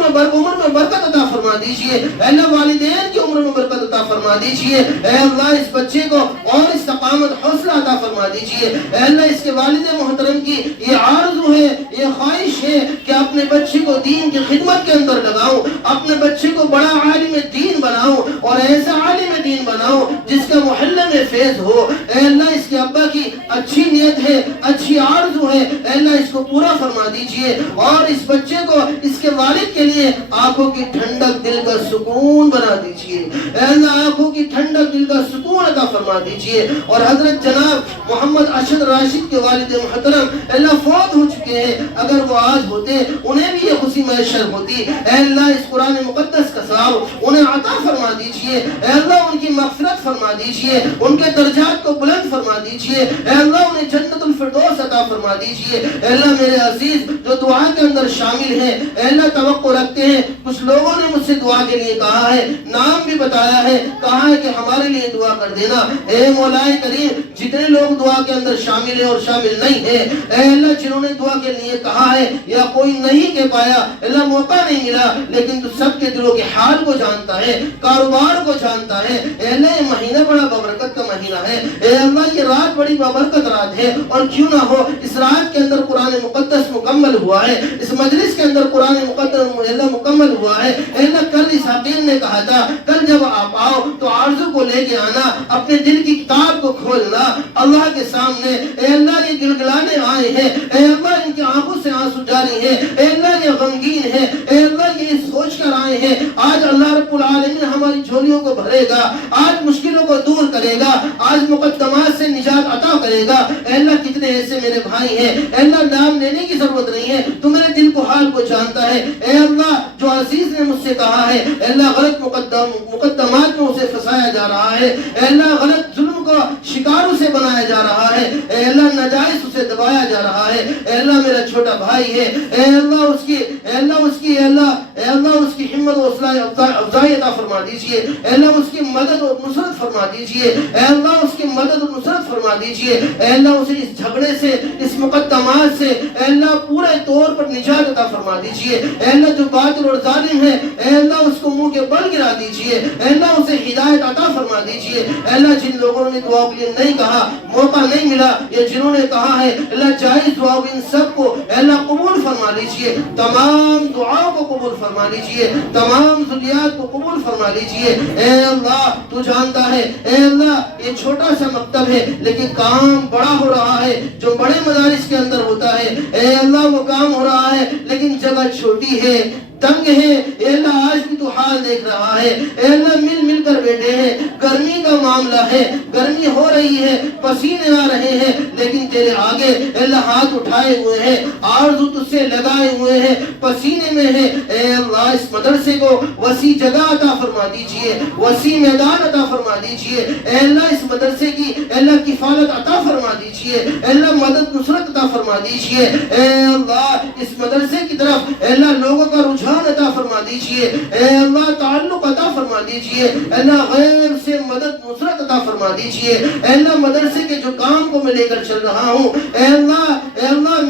میں برکت عطا فرما دیجئے، اے اللہ والدین کی عمروں میں برکت عطا فرما دیجئے، اے اللہ اس بچے کو اور استقامت حوصلہ عطا فرما دیجئے، اے اللہ اس کے والد محترم کی یہ آرزو ہے، یہ خواہش ہے کہ اپنے بچے کو دین کی خدمت کے اندر لگاؤں، اپنے بچے کو بڑا عالم دین بناؤں اور ایسا عالم دین بناؤں جس کا محلے میں فیض ہو۔ اے اللہ اس کے ابا کی اچھی نیت ہے، اچھی آرزو ہے، اے اللہ اس کو پورا فرما دیجئے اور اس بچے کو اس کے والد کے لیے آنکھوں کی ٹھنڈک، دل کا سکون بنا دیجئے، اے اللہ آنکھوں کی ٹھنڈک، دل کا سکون عطا فرما دیجئے۔ اور حضرت جناب محمد ارشد راشد کے والد محترم اللہ فوت ہو چکے ہیں، اگر وہ آج ہوتے انہیں بھی یہ خوشی میسر ہوتی، اے اللہ اس قرآن مقدس کا ثواب انہیں عطا فرما دیجئے، اے اللہ ان کی مغفرت فرما دیجئے، ان کے درجات کو بلند فرما دیجئے، اے اللہ انہیں جنت الفردوس عطا فرما دیجئے۔ اے اللہ میرے عزیز جو دعا کے اندر شامل ہیں، اے اللہ توقع رکھتے ہیں، کچھ لوگوں نے مجھ سے دعا کے لیے کہا ہے، نام بھی بتایا ہے، کہا ہے کہ ہمارے لیے دعا کر دینا۔ اے مولا کریم جتنے لوگ دعا کے اندر شامل ہیں اور شامل نہیں ہیں، اے اللہ جنہوں نے دعا کے لیے کہا ہے یا کوئی نہیں کہہ پایا، اللہ موقع نہیں ملا، لیکن تو سب کے دلوں کے حال کو جانتا ہے، کاروبار کو جانتا ہے۔ اے اللہ یہ مہینہ بڑا بابرکت کا مہینہ ہے، اے اللہ یہ رات بڑی بابرکت رات ہے، اور کیوں نہ ہو اس رات کے اندر قرآن مقدس مکمل ہوا ہے، اس مجلس کے اندر قرآن مقدس اللہ مکمل ہوا ہے۔ اے اللہ کل اس حقیر نے کہا تھا کل جب آپ آؤ تو عارضوں کو لے کے آنا، اپنے دل کی کتاب کو کھولنا اللہ کے سامنے۔ اے اللہ یہ گلگلانے آئے ہیں، اے اللہ ان کی آنکھوں سے آنسو جاری ہیں، اے اللہ یہ غمگین ہیں، اے اللہ یہ سوچ کر آئے ہیں آج اللہ رب العالمین ہماری جھولیوں کو بھرے گا، آج مشکلوں کو دور کرے گا، آج مقدمات سے نجات عطا کرے گا۔ اے اللہ کتنے ایسے میرے بھائی ہیں، اے اللہ نام لینے کی ضرورت نہیں ہے، تو میرے دل کو حال کو جانتا ہے۔ اے اللہ جو عزیز نے مجھ سے کہا ہے، اے اللہ غلط مقدمات میں اسے پھنسایا جا رہا ہے، اے اللہ غلط ظلم کو شکار اسے بنایا جا رہا ہے، اے اللہ ناجائز اسے دبایا جا رہا ہے۔ اے اللہ میرا چھوٹا بھائی ہے، اے اللہ اس کی ہمت و حوصلہ افزائی عطا فرما دیجئے، اے اللہ اس کی مدد اور نصرت فرما دیجئے، اے اللہ اس کی مدد اور نصرت فرما دیجئے، اے اللہ اسے اس جھگڑے سے، اس مقدمات سے اے اللہ پورے طور پر نجات عطا فرما دیجئے۔ اے اللہ جو باطل اور ظالم ہے، اے اللہ اس کو منہ کے بل گرا دیجئے، اے اللہ اسے ہدایت عطا فرما دیجئے۔ اے اللہ جن لوگوں نے دعا کے لیے نہیں کہا، موقع نہیں ملا، یا جنہوں نے کہا ہے اللہ جائز دعا ان سب کو اے اللہ قبول فرما لیجئے، تمام دعاؤں کو قبول فرما لیجئے، تمام ذریات کو قبول فرما لیجئے۔ اے اللہ تو جانتا ہے، اے اللہ یہ چھوٹا سا مکتب ہے لیکن کام بڑا ہو رہا ہے، جو بڑے مدارس کے اندر ہوتا ہے، اے اللہ وہ کام ہو رہا ہے لیکن جگہ چھوٹی ہے، تنگ ہے۔ اے اللہ آج بھی تو حال دیکھ رہا ہے، اے اللہ مل مل کر بیٹھے ہیں، گرمی کا معاملہ ہے، گرمی ہو رہی ہے، پسینے آ رہے ہیں، لیکن تیرے آگے اے اللہ ہاتھ اٹھائے ہوئے ہیں، آرزو تجھ سے لگائے ہوئے ہیں، پسینے میں ہیں۔ اے اللہ اس مدرسے کو وسیع جگہ عطا فرما دیجئے، وسیع میدان عطا فرما دیجئے۔ اے اللہ اس مدرسے کی اے اللہ کفالت عطا فرما دیجئے، اے اللہ مدد نصرت عطا فرما دیجئے۔ اے اللہ اس مدرسے کی طرف اے اللہ لوگوں کا رجحان عطا فرما دیجئے، اے اللہ تعلق عطا فرما دیجئے، اے اللہ غیر سے مدد نصرت عطا فرما دیجئے۔ اے اللہ مدرسے کے جو کام کو میں لے کر چل رہا ہوں، اے اللہ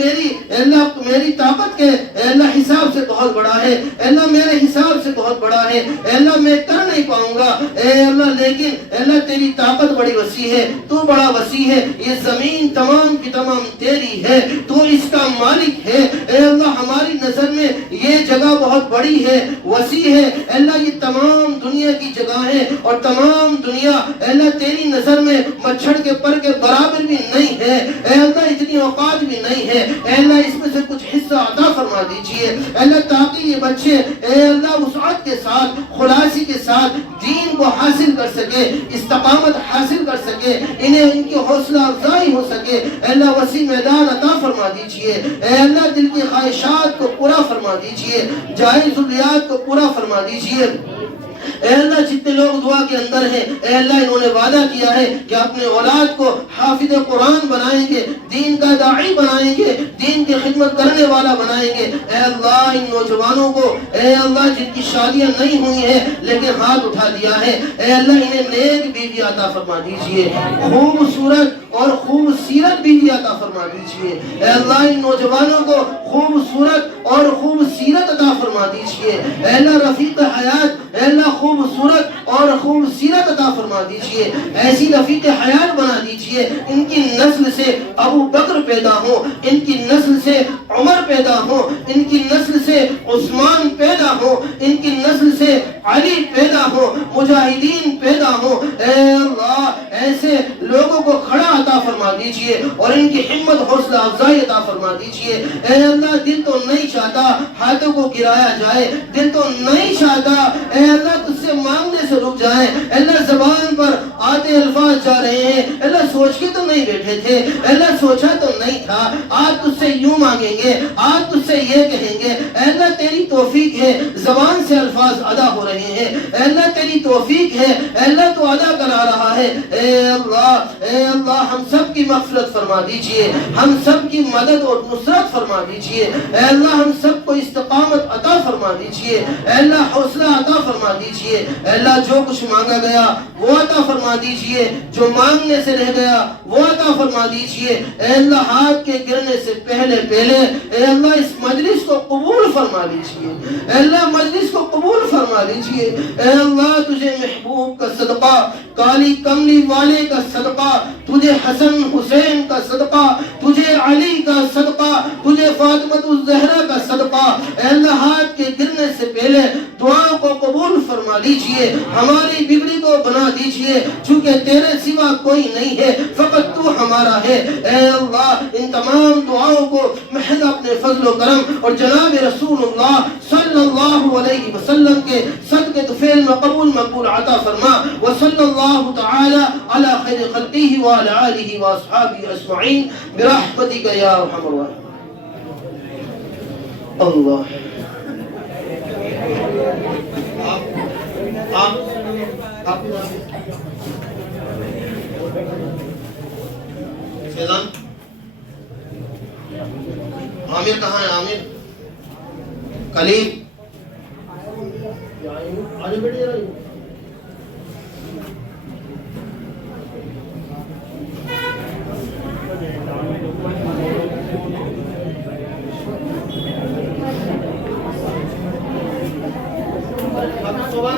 میری طاقت کے اے اللہ حساب سے بہت بڑا ہے، اے اللہ میرے حساب سے بہت بڑا ہے، اے اللہ میں کر نہیں پاؤں گا، اے اللہ لیکن اے اللہ تیری طاقت بڑی وسیع ہے، تو بڑا وسیع ہے، یہ زمین تمام کی تمام تیری ہے، تو اس کا مالک ہے۔ اے اللہ ہماری نظر میں یہ جگہ بہت بڑی ہے، وسیع ہے، اے اللہ یہ تمام دنیا کی جگہ ہے، اور تمام دنیا اے اللہ تیری نظر میں مچھڑ کے پر کے برابر بھی نہیں ہے، اے اللہ اتنی اوقات بھی نہیں ہے، اے اللہ اس میں سے کچھ حصہ عطا فرما دیجئے، اے اللہ تاکہ یہ بچے اے اللہ وسعت کے ساتھ، خلاصی کے ساتھ دین کو حاصل کر سکے، استقامت حاصل کر سکے، انہیں ان کی حوصلہ افزائی ہو سکے۔ اے اللہ وسیع میدان عطا فرما دیجئے، اے اللہ دل کی خواہشات کو پورا فرما دیجئے، جائز ضروریات کو پورا فرما دیجئے۔ اے اللہ جتنے لوگ دعا کے اندر ہیں، اے اللہ انہوں نے وعدہ کیا ہے کہ اپنے اولاد کو حافظ قرآن بنائیں گے، دین کا داعی بنائیں گے، دین کی خدمت کرنے والا بنائیں گے۔ اے اللہ ان نوجوانوں کو اے اللہ جن کی شادیاں نہیں ہوئی ہیں لیکن ہاتھ اٹھا دیا ہے، اے اللہ انہیں نیک بیوی عطا فرما دیجئے، خوبصورت اور خوبصیرت بیوی عطا فرما دیجئے۔ اے اللہ ان نوجوانوں کو خوبصورت اور خوبصیرت عطا فرما دیجئے۔ اے اللہ رفیق حیات اے اللہ خوبصورت اور خوبصیرت فرما دیجئے، ایسی رفیق حیات بنا دیجئے، ان کی نسل سے ابو بکر پیدا ہو، ان کی نسل سے عمر پیدا ہو، ان کی نسل سے عثمان پیدا ہو، ان کی نسل سے علی پیدا ہو، مجاہدین پیدا ہو۔ اے اللہ ایسے لوگوں کو کھڑا عطا فرما دیجئے اور ان کی ہمت حوصلہ افزائی عطا فرما دیجئے۔ اے اللہ دل تو نہیں چاہتا ہاتھوں کو گرایا جائے، دل تو نہیں چاہتا اے اللہ تجھ سے مانگنے سے رک جائیں، اللہ زبان پر آتے الفاظ جا رہے ہیں، اللہ سوچ کے تو نہیں بیٹھے تھے، اللہ سوچا تو نہیں تھا، آج تجھ سے یوں مانگیں گے، آج تجھ سے یہ کہیں گے۔ اے اللہ تیری توفیق ہے زبان سے الفاظ ادا ہو رہے ہیں، اے اللہ تیری توفیق ہے، اے اللہ تو ادا کرا رہا ہے۔ اے اللہ ہم سب کی مغفرت فرما دیجئے، ہم سب کی مدد اور نصرت فرما دیجئے، اے اللہ ہم سب کو استقامت عطا فرما دیجئے، اے اللہ حوصلہ عطا فرما دیجئے، اے اللہ جو کچھ مانگا گیا وہ عطا فرما دیجئے، جو مانگنے سے رہ گیا وہ عطا فرما دیجئے۔ اے اللہ ہاتھ کے گرنے سے پہلے اے اللہ اس مجلس کو قبول فرما لیجئے، اے اللہ مجلس کو قبول فرما لیجئے۔ اے اللہ تجھے محبوب کا صدقہ، کالی کملی والے کا صدقہ، تجھے حسن حسین کا صدقہ، تجھے علی کا صدقہ، تجھے فاطمہ الزہرا کا صدقہ، اے اللہ ہاتھ کے گرنے سے پہلے دعاؤں کو قبول فرما لیجئے، ہماری بگڑی کو بنا دیجئے، چونکہ تیرے سوا کوئی نہیں ہے، فقط تو ہمارا ہے۔ اے اللہ ان تمام دعاؤں کو محض اپنے فضل و کرم اور جناب رسول اللہ صلی اللہ علیہ وسلم کے صدقے طفیل میں قبول مقبول عطا فرما، وصلی اللہ تعالی علی خیر خلقہ وعلی آلہ واصحابہ اجمعین برحمتک یا ارحم الراحمین۔ اللہ فیضان عامر کہاں ہے؟ عامر کلیم آجے بیٹھے ذرا۔ صبح